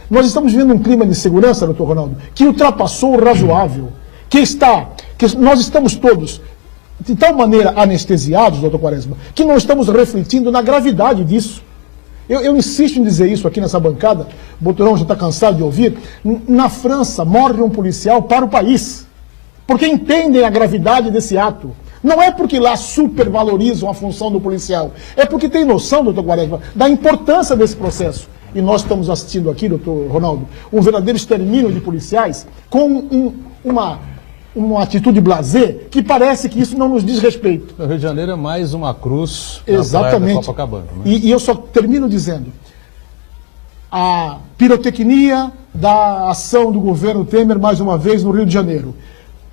Nós estamos vivendo um clima de segurança, doutor Ronaldo, que ultrapassou o razoável, que nós estamos todos de tal maneira anestesiados, doutor Quaresma, que não estamos refletindo na gravidade disso. Eu insisto em dizer isso aqui nessa bancada, o Boturão já está cansado de ouvir. Na França, morre um policial para o país, porque entendem a gravidade desse ato. Não é porque lá supervalorizam a função do policial, é porque tem noção, doutor Quaresma, da importância desse processo. E nós estamos assistindo aqui, doutor Ronaldo, um verdadeiro extermínio de policiais com uma atitude blasé que parece que isso não nos diz respeito. O Rio de Janeiro é mais uma cruz na praia da Copacabana. Né? E eu só termino dizendo, a pirotecnia da ação do governo Temer, mais uma vez, no Rio de Janeiro.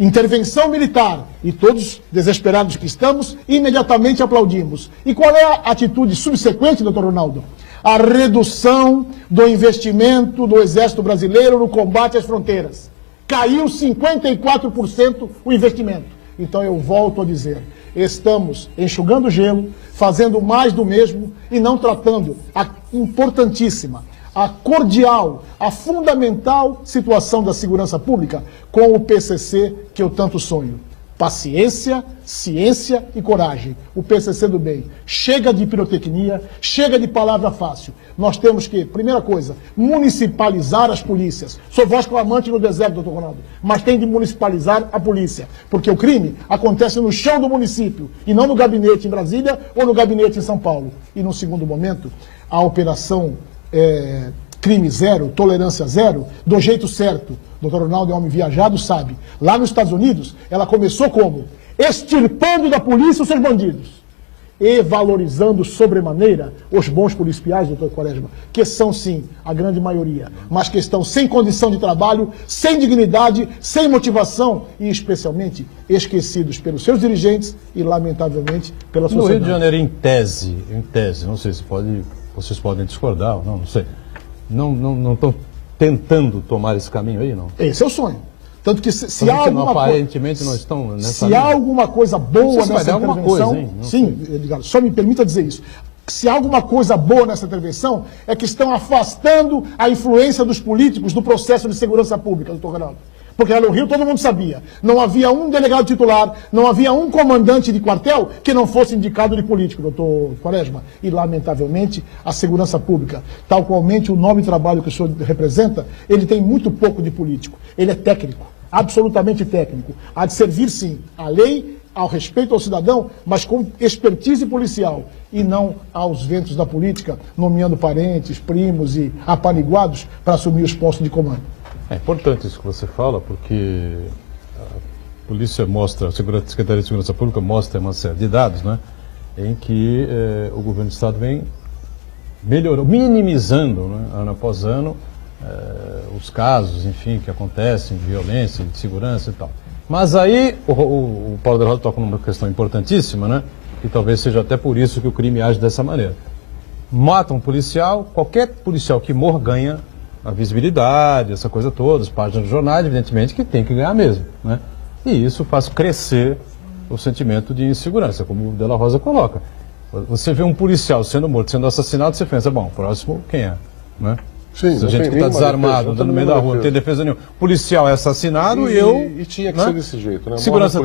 Intervenção militar, e todos desesperados que estamos, imediatamente aplaudimos. E qual é a atitude subsequente, doutor Ronaldo? A redução do investimento do Exército Brasileiro no combate às fronteiras. Caiu 54% o investimento. Então eu volto a dizer, estamos enxugando gelo, fazendo mais do mesmo e não tratando a importantíssima, a cordial, a fundamental situação da segurança pública com o PCC que eu tanto sonho. Paciência, ciência e coragem. O PCC do bem. Chega de pirotecnia, chega de palavra fácil. Nós temos que, primeira coisa, municipalizar as polícias. Sou voz clamante no deserto, doutor Ronaldo, mas tem de municipalizar a polícia, porque o crime acontece no chão do município e não no gabinete em Brasília ou no gabinete em São Paulo. E no segundo momento, a operação crime zero, tolerância zero, do jeito certo. Doutor Ronaldo é homem viajado, sabe. Lá nos Estados Unidos, ela começou como? Extirpando da polícia os seus bandidos. E valorizando sobremaneira os bons policiais, doutor Quaresma, que são sim a grande maioria, mas que estão sem condição de trabalho, sem dignidade, sem motivação e especialmente esquecidos pelos seus dirigentes e lamentavelmente pela sociedade. No Rio de Janeiro, em tese, não sei se vocês podem discordar ou não sei. Não estão tentando tomar esse caminho aí, não? Esse é o sonho. Tanto que se há alguma aparentemente não estão nessa se há alguma coisa boa nessa intervenção, coisa, sim, Edgar, só me permita dizer isso. Se há alguma coisa boa nessa intervenção, é que estão afastando a influência dos políticos do processo de segurança pública, doutor Ronaldo. Porque lá no Rio todo mundo sabia, não havia um delegado titular, não havia um comandante de quartel que não fosse indicado de político, doutor Quaresma. E, lamentavelmente, a segurança pública, tal qualmente o nobre trabalho que o senhor representa, ele tem muito pouco de político. Ele é técnico, absolutamente técnico. Há de servir, sim, a lei ao respeito ao cidadão, mas com expertise policial, e não aos ventos da política, nomeando parentes, primos e apaniguados para assumir os postos de comando. É importante isso que você fala, porque a polícia mostra, a Secretaria de Segurança Pública mostra uma série de dados, né, em que o governo do Estado vem minimizando, né, ano após ano, os casos, enfim, que acontecem de violência, de segurança e tal. Mas aí o Paulo Del Rosa toca numa questão importantíssima, né, e talvez seja até por isso que o crime age dessa maneira. Mata um policial, qualquer policial que morra ganha a visibilidade, essa coisa toda, as páginas dos jornais, evidentemente que tem que ganhar mesmo, né? E isso faz crescer o sentimento de insegurança, como o De La Rosa coloca. Você vê um policial sendo morto, sendo assassinado, você pensa, bom, próximo quem é, né? Sim, se a gente que está desarmado, andando no meio da rua, não tem defesa nenhuma. Policial é assassinado e tinha que, né, ser desse jeito, né? Segurança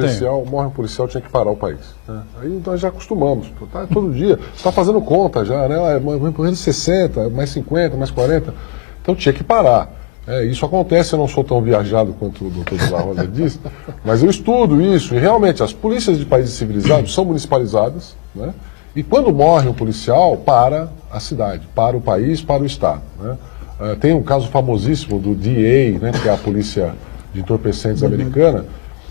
morre um policial, tinha que parar o país. Né? Aí nós já acostumamos, tá, todo dia, está fazendo conta já, né? Morrendo 60, mais 50, mais 40. Então tinha que parar. Isso acontece, eu não sou tão viajado quanto o doutor De La Rosa disse, mas eu estudo isso, e realmente as polícias de países civilizados são municipalizadas, né? E quando morre um policial, para a cidade, para o país, para o Estado, né? Tem um caso famosíssimo do DEA, né, que é a polícia de entorpecentes americana.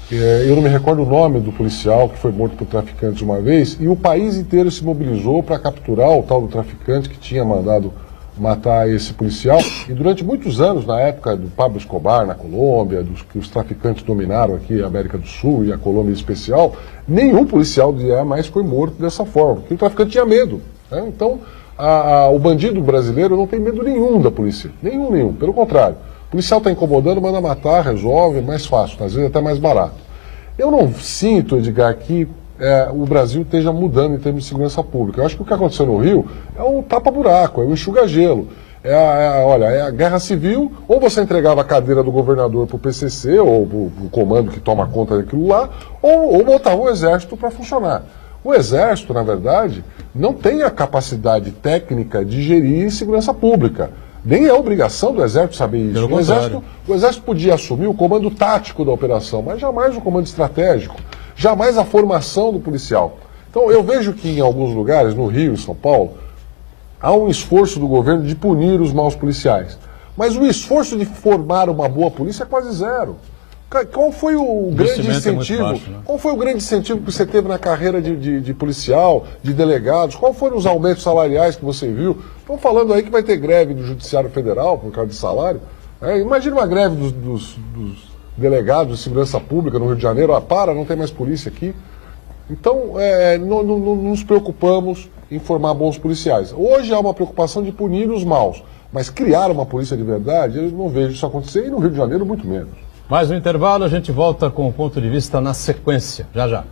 Eu não me recordo o nome do policial que foi morto por traficantes uma vez, e o país inteiro se mobilizou para capturar o tal do traficante que tinha mandado matar esse policial. E durante muitos anos, na época do Pablo Escobar na Colômbia, que os traficantes dominaram aqui a América do Sul e a Colômbia em especial, nenhum policial do DEA mais foi morto dessa forma, porque o traficante tinha medo, né? Então, o bandido brasileiro não tem medo nenhum da polícia. Nenhum. Pelo contrário. O policial está incomodando, manda matar, resolve, é mais fácil, às vezes até mais barato. Eu não sinto, Edgar, que o Brasil esteja mudando em termos de segurança pública. Eu acho que o que aconteceu no Rio é um tapa-buraco, é um enxuga-gelo. É a guerra civil, ou você entregava a cadeira do governador para o PCC, ou o comando que toma conta daquilo lá, ou botava o exército para funcionar. O Exército, na verdade, não tem a capacidade técnica de gerir segurança pública. Nem é obrigação do Exército saber isso. O Exército podia assumir o comando tático da operação, mas jamais o comando estratégico, jamais a formação do policial. Então, eu vejo que em alguns lugares, no Rio e São Paulo, há um esforço do governo de punir os maus policiais. Mas o esforço de formar uma boa polícia é quase zero. Qual foi o grande incentivo? Baixo, né? Qual foi o grande incentivo que você teve na carreira de policial, de delegados? Qual foram os aumentos salariais que você viu? Estão falando aí que vai ter greve do Judiciário Federal por causa de salário. Imagina uma greve dos delegados de segurança pública no Rio de Janeiro. Não tem mais polícia aqui. Então, não nos preocupamos em formar bons policiais. Hoje há uma preocupação de punir os maus, mas criar uma polícia de verdade, eu não vejo isso acontecer, e no Rio de Janeiro muito menos. Mais um intervalo, a gente volta com o ponto de vista na sequência. Já.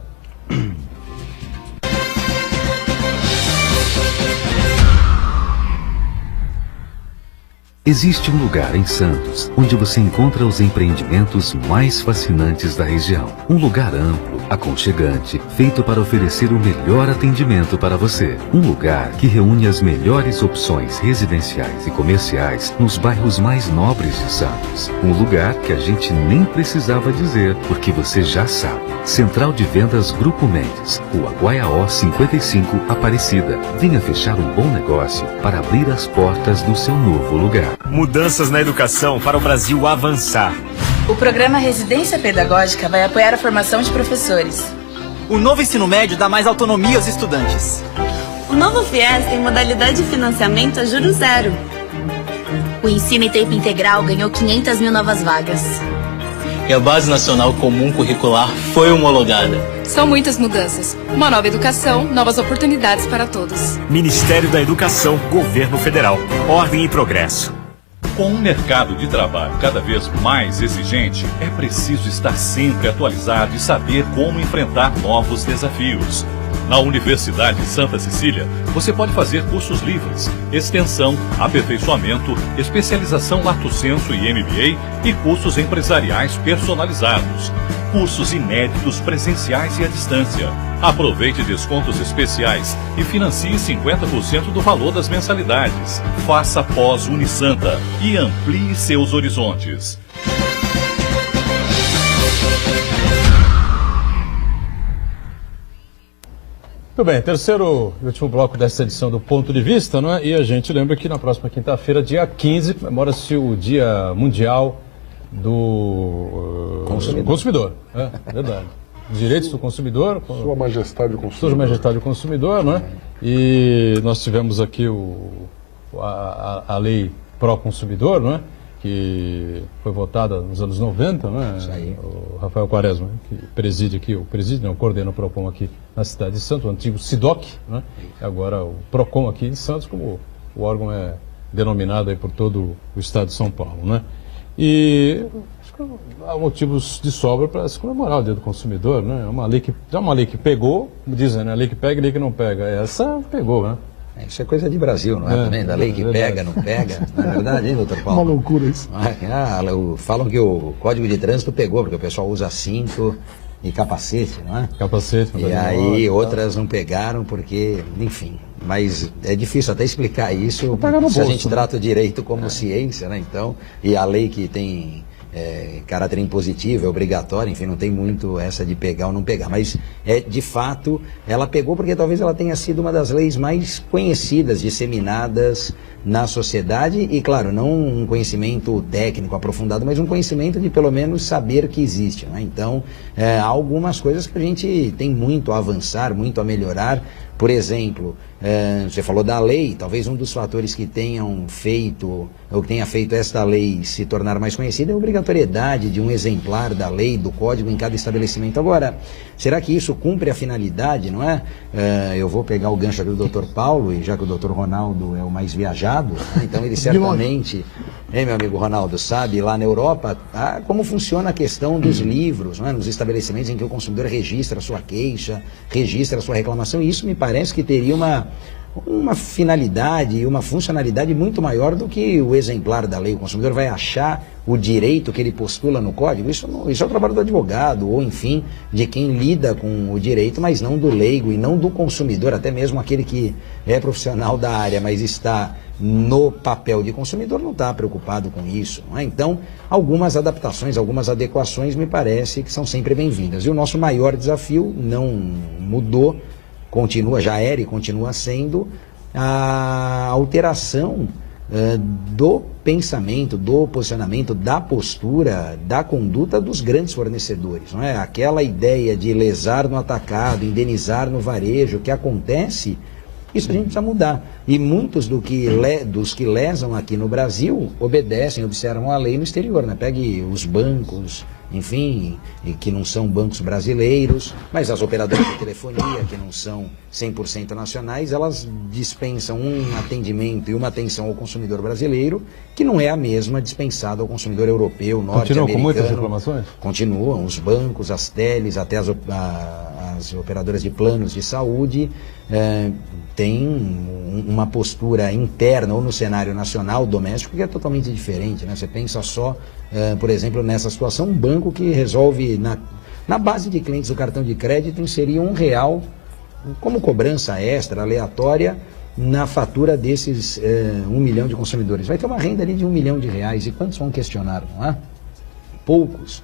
Existe um lugar em Santos onde você encontra os empreendimentos mais fascinantes da região. Um lugar amplo, aconchegante, feito para oferecer o melhor atendimento para você. Um lugar que reúne as melhores opções residenciais e comerciais nos bairros mais nobres de Santos. Um lugar que a gente nem precisava dizer, porque você já sabe. Central de Vendas Grupo Mendes, Rua Guaiaó 55, Aparecida. Venha fechar um bom negócio para abrir as portas do seu novo lugar. Mudanças na educação para o Brasil avançar. O programa Residência Pedagógica vai apoiar a formação de professores. O novo ensino médio dá mais autonomia aos estudantes. O novo FIES tem modalidade de financiamento a juros zero. O ensino em tempo integral ganhou 500 mil novas vagas. E a Base Nacional Comum Curricular foi homologada. São muitas mudanças. Uma nova educação, novas oportunidades para todos. Ministério da Educação, Governo Federal. Ordem e progresso. Com um mercado de trabalho cada vez mais exigente, é preciso estar sempre atualizado e saber como enfrentar novos desafios. Na Universidade Santa Cecília, você pode fazer cursos livres, extensão, aperfeiçoamento, especialização Lato Sensu e MBA e cursos empresariais personalizados. Cursos inéditos presenciais e à distância. Aproveite descontos especiais e financie 50% do valor das mensalidades. Faça pós Unisanta e amplie seus horizontes. Muito bem, terceiro e último bloco dessa edição do Ponto de Vista, não é? E a gente lembra que na próxima quinta-feira, dia 15, comemora-se o Dia Mundial do consumidor. É verdade. Os direitos do consumidor. Sua Majestade o Consumidor. Sua Majestade o Consumidor, não é? E nós tivemos aqui a lei pró-consumidor, não é? Que foi votada nos anos 90, não é? Isso aí. O Rafael Quaresma, que preside aqui, coordena o PROCON aqui na cidade de Santos, o antigo SIDOC, né? Agora o PROCON aqui em Santos, como o órgão é denominado aí por todo o estado de São Paulo, né? E acho que há motivos de sobra para se comemorar o Dia do Consumidor, né? É uma lei que pegou, como dizem, né? A lei que pega e a lei que não pega. Essa pegou, né? Isso é coisa de Brasil, não é? Também, da lei que pega, não pega. Não é verdade, hein, doutor Paulo? Uma loucura isso. Falam que o Código de Trânsito pegou, porque o pessoal usa cinto e capacete, não é? Capacete. E aí outras não pegaram porque, enfim. Mas é difícil até explicar isso se a gente trata o direito como ciência, né? Então, e a lei que tem caráter impositivo, é obrigatório, enfim, não tem muito essa de pegar ou não pegar. Mas, de fato, ela pegou porque talvez ela tenha sido uma das leis mais conhecidas, disseminadas na sociedade e, claro, não um conhecimento técnico aprofundado, mas um conhecimento de, pelo menos, saber que existe, né? Então, há algumas coisas que a gente tem muito a avançar, muito a melhorar. Por exemplo, você falou da lei, talvez um dos fatores que tenham feito, ou que tenha feito esta lei se tornar mais conhecida é a obrigatoriedade de um exemplar da lei, do código em cada estabelecimento. Agora, será que isso cumpre a finalidade, não é? Eu vou pegar o gancho aqui do Dr. Paulo, e já que o Dr. Ronaldo é o mais viajado, então ele certamente, meu amigo Ronaldo, sabe lá na Europa como funciona a questão dos livros, não é? Nos estabelecimentos em que o consumidor registra a sua queixa, registra a sua reclamação, e isso me parece que teria uma finalidade e uma funcionalidade muito maior do que o exemplar da lei. O consumidor vai achar o direito que ele postula no código. Isso é o trabalho do advogado, ou enfim, de quem lida com o direito, mas não do leigo e não do consumidor, até mesmo aquele que é profissional da área, mas está no papel de consumidor, não está preocupado com isso, não é? Então, algumas adaptações, algumas adequações me parece que são sempre bem-vindas. E o nosso maior desafio não mudou, continua, já era e continua sendo a alteração do pensamento, do posicionamento, da postura, da conduta dos grandes fornecedores, não é? Aquela ideia de lesar no atacado, indenizar no varejo, que acontece, isso a gente precisa mudar. E muitos dos que lesam aqui no Brasil obedecem, observam a lei no exterior, né? Pegue os bancos, enfim, que não são bancos brasileiros, mas as operadoras de telefonia, que não são 100% nacionais, elas dispensam um atendimento e uma atenção ao consumidor brasileiro, que não é a mesma dispensada ao consumidor europeu, norte-americano. Continuam com muitas reclamações? Continuam, os bancos, as teles, até as operadoras de planos de saúde, têm uma postura interna ou no cenário nacional, doméstico, que é totalmente diferente, né? Você pensa só, por exemplo, nessa situação, um banco que resolve, na base de clientes do cartão de crédito, inserir R$1 como cobrança extra, aleatória, na fatura desses 1 milhão de consumidores. Vai ter uma renda ali de R$1 milhão, e quantos vão questionar, não é? Poucos.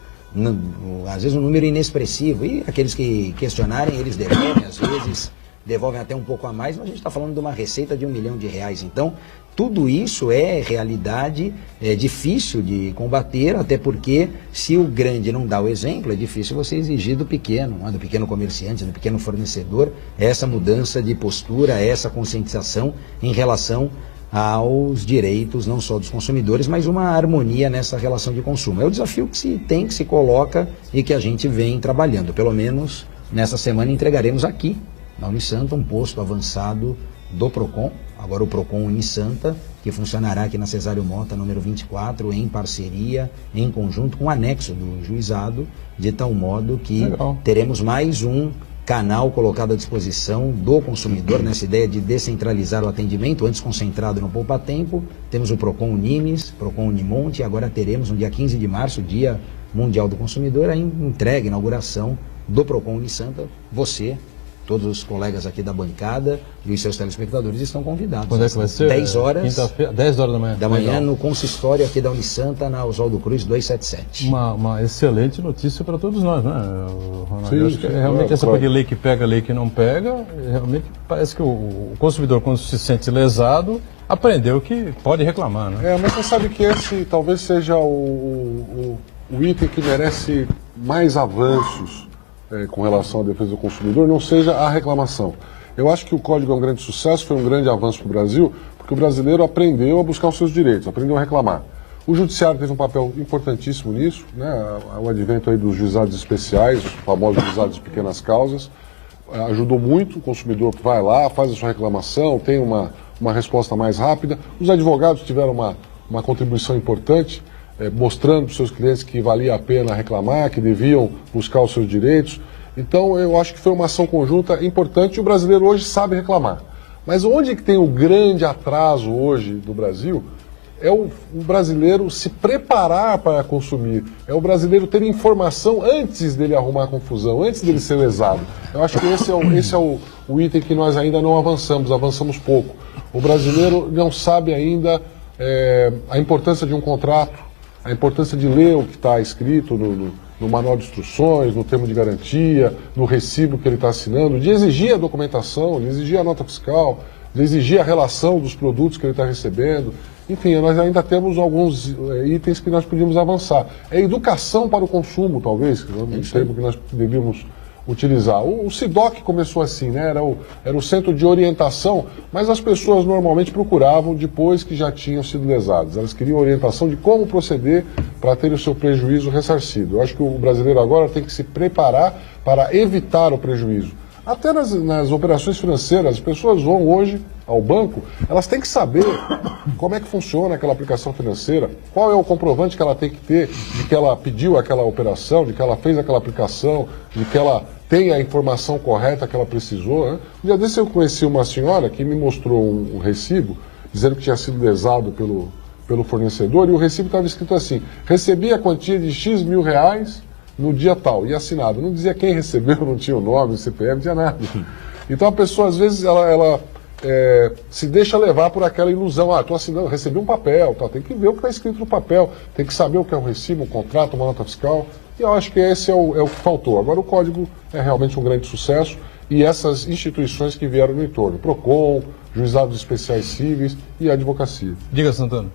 Às vezes um número inexpressivo, e aqueles que questionarem, eles devolvem, às vezes devolvem até um pouco a mais, mas a gente está falando de uma receita de R$1 milhão. Então, tudo isso é realidade, é difícil de combater, até porque se o grande não dá o exemplo, é difícil você exigir do pequeno comerciante, do pequeno fornecedor, essa mudança de postura, essa conscientização em relação aos direitos não só dos consumidores, mas uma harmonia nessa relação de consumo. É o desafio que se coloca e que a gente vem trabalhando. Pelo menos nessa semana entregaremos aqui na Unisanta um posto avançado do PROCON, agora o PROCON Unisanta, que funcionará aqui na Cesário Mota, número 24, em parceria, em conjunto com o anexo do juizado, de tal modo que teremos mais um canal colocado à disposição do consumidor, nessa ideia de descentralizar o atendimento, antes concentrado no Poupa Tempo. Temos o PROCON Unimes, PROCON Unimonte, e agora teremos no dia 15 de março, Dia Mundial do Consumidor, a inauguração do PROCON Unisanta. Você Todos os colegas aqui da bancada e os seus telespectadores estão convidados. Quando é que vai ser? 10 horas. Quinta-feira, 10 horas da manhã. Da manhã, no consistório aqui da Unisanta, na Oswaldo Cruz 277. Uma excelente notícia para todos nós, né, Ronaldo? Sim, Eu acho que realmente essa claro. coisa de lei que pega, lei que não pega, realmente parece que o consumidor, quando se sente lesado, aprendeu que pode reclamar, né? Mas você sabe que esse talvez seja o item que merece mais avanços com relação à defesa do consumidor, não seja a reclamação. Eu acho que o Código é um grande sucesso, foi um grande avanço para o Brasil, porque o brasileiro aprendeu a buscar os seus direitos, aprendeu a reclamar. O Judiciário teve um papel importantíssimo nisso, né? O advento aí dos juizados especiais, os famosos juizados de pequenas causas, ajudou muito, o consumidor vai lá, faz a sua reclamação, tem uma resposta mais rápida. Os advogados tiveram uma contribuição importante, mostrando para os seus clientes que valia a pena reclamar, que deviam buscar os seus direitos. Então, eu acho que foi uma ação conjunta importante e o brasileiro hoje sabe reclamar. Mas onde que tem o grande atraso hoje do Brasil é o brasileiro se preparar para consumir, é o brasileiro ter informação antes dele arrumar confusão, antes dele ser lesado. Eu acho que esse é o item que nós ainda não avançamos pouco. O brasileiro não sabe ainda a importância de um contrato, a importância de ler o que está escrito no manual de instruções, no termo de garantia, no recibo que ele está assinando, de exigir a documentação, de exigir a nota fiscal, de exigir a relação dos produtos que ele está recebendo. Enfim, nós ainda temos alguns itens que nós podíamos avançar. É educação para o consumo, talvez, um termo que nós devíamos utilizar. O SIDOC começou assim, né? Era o centro de orientação, mas as pessoas normalmente procuravam depois que já tinham sido lesadas. Elas queriam orientação de como proceder para ter o seu prejuízo ressarcido. Eu acho que o brasileiro agora tem que se preparar para evitar o prejuízo. Até nas operações financeiras, as pessoas vão hoje ao banco, elas têm que saber como é que funciona aquela aplicação financeira, qual é o comprovante que ela tem que ter de que ela pediu aquela operação, de que ela fez aquela aplicação, de que ela tem a informação correta que ela precisou. Né? Um dia desse eu conheci uma senhora que me mostrou um recibo, dizendo que tinha sido lesado pelo fornecedor, e o recibo estava escrito assim: recebi a quantia de X mil reais no dia tal, e assinado. Não dizia quem recebeu, não tinha o nome, o CPF, não tinha nada. Então a pessoa, às vezes, ela se deixa levar por aquela ilusão. Estou assinando, recebi um papel, tem que ver o que está escrito no papel, tem que saber o que é um recibo, um contrato, uma nota fiscal. E eu acho que esse é o que faltou. Agora o código é realmente um grande sucesso e essas instituições que vieram no entorno, PROCON, Juizados Especiais Cíveis e a advocacia. Diga, Santana.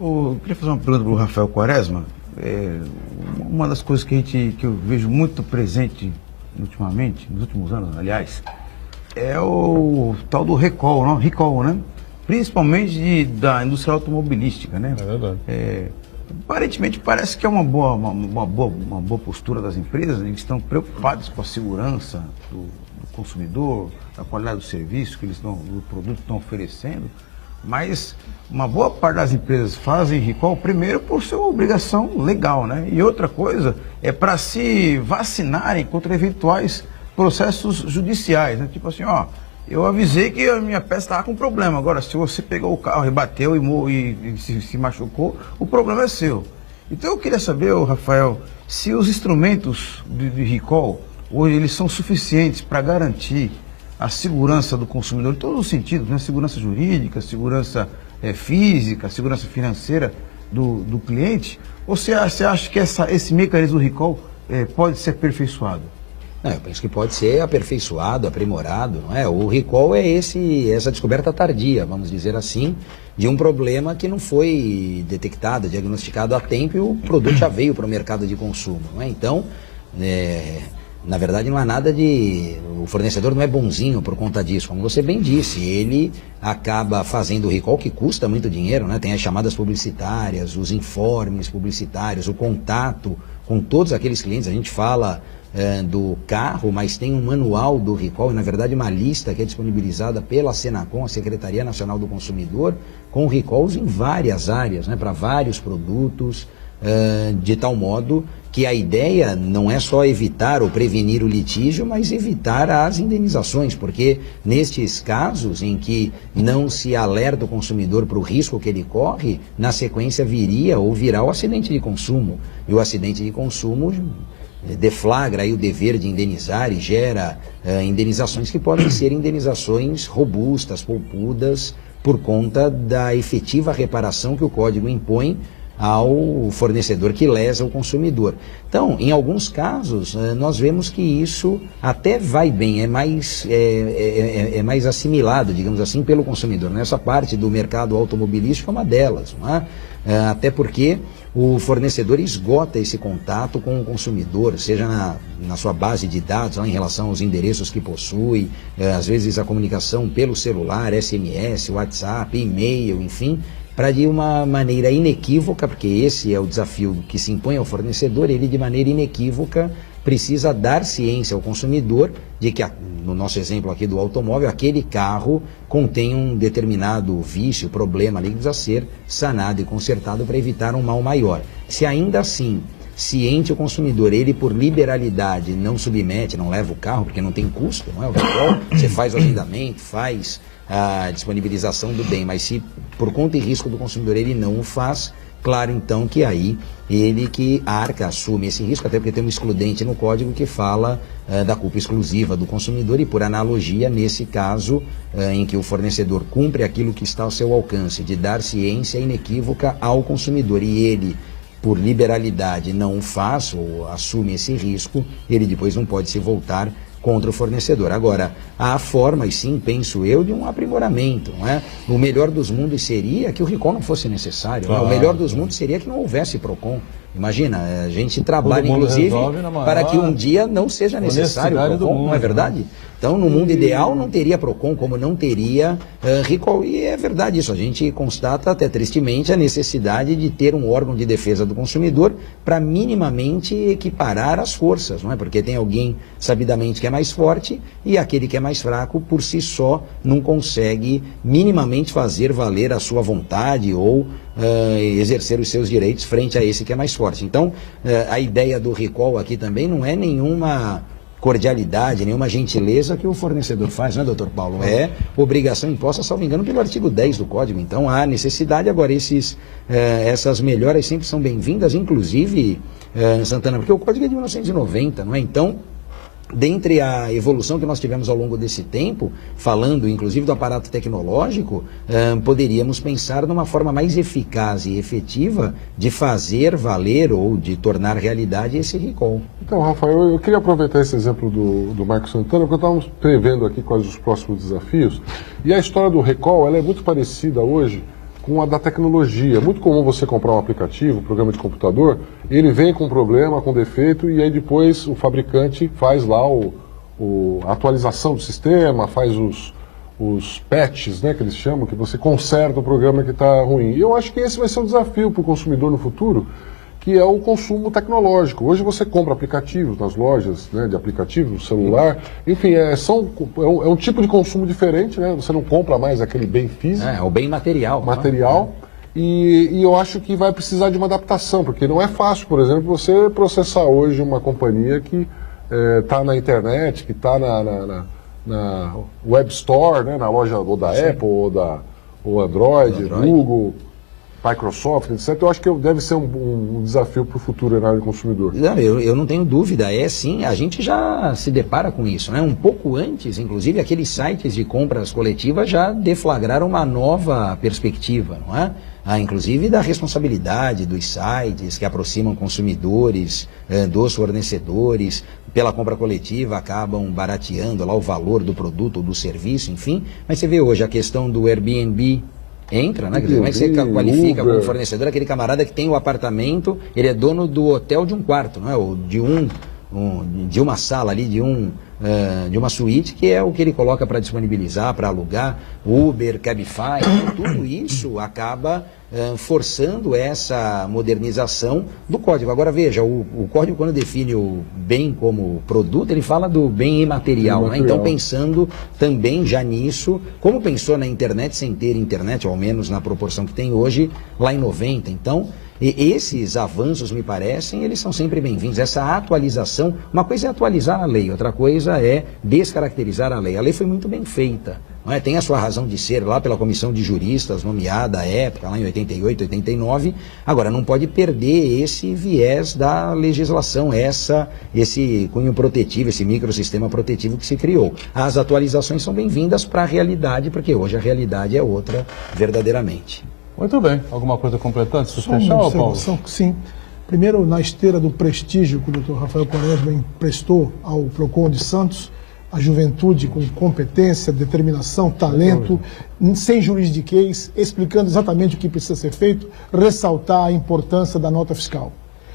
Eu queria fazer uma pergunta para o Rafael Quaresma. Uma das coisas que eu vejo muito presente ultimamente, nos últimos anos, aliás, é o tal do recall, não? Recall, né? Principalmente da indústria automobilística, né? É verdade. Aparentemente parece que é uma boa postura das empresas, eles estão preocupados com a segurança do consumidor, da qualidade do serviço do produto que estão oferecendo, mas uma boa parte das empresas fazem recall primeiro por sua obrigação legal, né? E outra coisa é para se vacinarem contra eventuais processos judiciais, né? Tipo assim, eu avisei que a minha peça estava com problema. Agora, se você pegou o carro e bateu e se machucou, o problema é seu. Então eu queria saber, Rafael, se os instrumentos de recall, hoje, eles são suficientes para garantir a segurança do consumidor em todos os sentidos, né? Segurança jurídica, segurança física, segurança financeira do cliente, ou você acha que esse mecanismo do recall pode ser aperfeiçoado? Eu penso que pode ser aperfeiçoado, aprimorado, não é? O recall é essa descoberta tardia, vamos dizer assim, de um problema que não foi detectado, diagnosticado a tempo e o produto já veio para o mercado de consumo, não é? Então, na verdade não há nada o fornecedor não é bonzinho por conta disso, como você bem disse, ele acaba fazendo o recall que custa muito dinheiro, né? Tem as chamadas publicitárias, os informes publicitários, o contato com todos aqueles clientes. A gente fala do carro, mas tem um manual do recall e na verdade uma lista que é disponibilizada pela Senacom, a Secretaria Nacional do Consumidor, com recalls em várias áreas, né? Para vários produtos, de tal modo que a ideia não é só evitar ou prevenir o litígio, mas evitar as indenizações, porque nestes casos em que não se alerta o consumidor para o risco que ele corre, na sequência virá o acidente de consumo. E o acidente de consumo deflagra aí o dever de indenizar e gera indenizações que podem ser indenizações robustas, poupudas, por conta da efetiva reparação que o Código impõe ao fornecedor que lesa o consumidor. Então, em alguns casos, nós vemos que isso até vai bem, é mais assimilado, digamos assim, pelo consumidor. Nessa parte do mercado automobilístico é uma delas, não é? Até porque o fornecedor esgota esse contato com o consumidor, seja na sua base de dados, lá em relação aos endereços que possui, às vezes a comunicação pelo celular, SMS, WhatsApp, e-mail, enfim, para de uma maneira inequívoca, porque esse é o desafio que se impõe ao fornecedor, ele de maneira inequívoca precisa dar ciência ao consumidor de que, no nosso exemplo aqui do automóvel, aquele carro contém um determinado vício, problema ali que precisa ser sanado e consertado para evitar um mal maior. Se ainda assim, ciente o consumidor, ele por liberalidade não submete, não leva o carro, porque não tem custo, não é? O recall, você faz o agendamento, faz a disponibilização do bem, mas se por conta e risco do consumidor ele não o faz, claro então que aí ele que arca, assume esse risco, até porque tem um excludente no código que fala da culpa exclusiva do consumidor e por analogia, nesse caso em que o fornecedor cumpre aquilo que está ao seu alcance, de dar ciência inequívoca ao consumidor e ele por liberalidade não o faz ou assume esse risco, ele depois não pode se voltar contra o fornecedor. Agora, há formas, sim, penso eu, de um aprimoramento, não é? O melhor dos mundos seria que o recall não fosse necessário. Claro. O melhor dos mundos seria que não houvesse PROCON. Imagina, a gente trabalha, inclusive, para que um dia não seja necessário o PROCON, não é verdade? Então, no mundo ideal, não teria PROCON, como não teria recall. E é verdade isso, a gente constata até tristemente a necessidade de ter um órgão de defesa do consumidor para minimamente equiparar as forças, não é? Porque tem alguém sabidamente que é mais forte e aquele que é mais fraco, por si só, não consegue minimamente fazer valer a sua vontade ou exercer os seus direitos frente a esse que é mais forte. Então, a ideia do recall aqui também não é nenhuma cordialidade, nenhuma gentileza que o fornecedor faz, não é, doutor Paulo? É obrigação imposta, salvo engano, pelo artigo 10 do Código. Então, há necessidade. Agora, essas melhoras sempre são bem-vindas, inclusive, Santana, porque o Código é de 1990, não é? Então, dentre a evolução que nós tivemos ao longo desse tempo, falando inclusive do aparato tecnológico, poderíamos pensar numa forma mais eficaz e efetiva de fazer valer ou de tornar realidade esse recall. Então, Rafael, eu queria aproveitar esse exemplo do Marcos Santana, porque estávamos prevendo aqui quais os próximos desafios, e a história do recall ela é muito parecida hoje com a da tecnologia. É muito comum você comprar um aplicativo, um programa de computador, ele vem com problema, com defeito, e aí depois o fabricante faz lá a atualização do sistema, faz os patches, né, que eles chamam, que você conserta o programa que está ruim. E eu acho que esse vai ser um desafio para o consumidor no futuro, que é o consumo tecnológico. Hoje você compra aplicativos nas lojas, né, de aplicativos, no celular, enfim, é um tipo de consumo diferente, né? Você não compra mais aquele bem físico. É o bem material. Material. Né? E eu acho que vai precisar de uma adaptação, porque não é fácil, por exemplo, você processar hoje uma companhia que está na internet, que está na Web Store, né, na loja ou da Sim. Apple ou Android, Google, Microsoft, etc. Eu acho que deve ser um desafio para o futuro na área do consumidor. Não, eu não tenho dúvida, sim, a gente já se depara com isso, né? Um pouco antes, inclusive, aqueles sites de compras coletivas já deflagraram uma nova perspectiva, não é? Inclusive da responsabilidade dos sites que aproximam consumidores dos fornecedores, pela compra coletiva acabam barateando lá o valor do produto ou do serviço, enfim. Mas você vê hoje a questão do Airbnb, entra, né? Quer dizer, como é que você qualifica como fornecedor aquele camarada que tem o apartamento, ele é dono do hotel de um quarto, não é? Ou de uma sala ali, de uma suíte, que é o que ele coloca para disponibilizar, para alugar, Uber, Cabify, tudo isso acaba forçando essa modernização do código. Agora veja, o código quando define o bem como produto, ele fala do bem imaterial, né? Então pensando também já nisso, como pensou na internet sem ter internet, ou ao menos na proporção que tem hoje, lá em 90, então esses avanços, me parecem, eles são sempre bem-vindos. Essa atualização, uma coisa é atualizar a lei, outra coisa é descaracterizar a lei. A lei foi muito bem feita, não é? Tem a sua razão de ser lá pela comissão de juristas nomeada à época, lá em 88, 89, agora não pode perder esse viés da legislação, esse cunho protetivo, esse microsistema protetivo que se criou. As atualizações são bem-vindas para a realidade, porque hoje a realidade é outra verdadeiramente. Muito bem. Alguma coisa completante? Se Só uma fechar, Paulo? observação, sim. Primeiro, na esteira do prestígio que o Dr. Rafael Quaresma emprestou ao PROCON de Santos, a juventude com competência, determinação, talento, sem juridiquês, explicando exatamente o que precisa ser feito, ressaltar a importância da nota fiscal.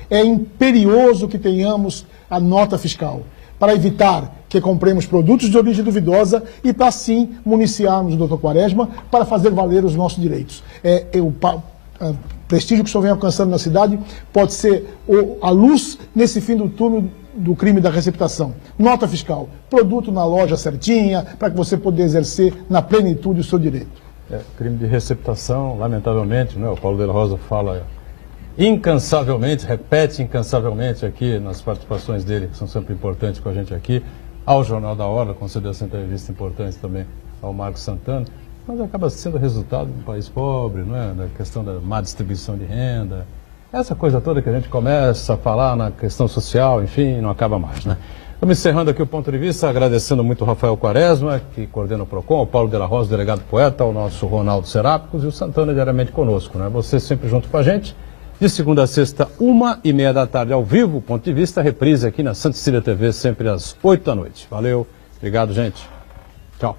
É imperioso que tenhamos a nota fiscal, para evitar que compremos produtos de origem duvidosa e para, assim, municiarmos o Dr. Quaresma para fazer valer os nossos direitos. O prestígio que o senhor vem alcançando na cidade pode ser a luz nesse fim do túnel do crime da receptação. Nota fiscal, produto na loja certinha, para que você possa exercer na plenitude o seu direito. Crime de receptação, lamentavelmente, né? O Paulo de la Rosa fala incansavelmente, repete incansavelmente aqui nas participações dele, que são sempre importantes com a gente aqui, ao Jornal da Hora, concedeu essa entrevista importante também ao Marcos Santana, mas acaba sendo resultado de um país pobre, não é? Da questão da má distribuição de renda, essa coisa toda que a gente começa a falar na questão social, enfim, não acaba mais, né? Estamos encerrando aqui o ponto de vista, agradecendo muito o Rafael Quaresma, que coordena o PROCON, o Paulo de la Rosa, o delegado poeta, o nosso Ronaldo Serápicos e o Santana diariamente conosco, né? Você sempre junto com a gente, de segunda a sexta, 1h30 da tarde, ao vivo, o ponto de vista, reprise aqui na Santa Cecília TV, sempre às 8 da noite. Valeu, obrigado, gente. Tchau.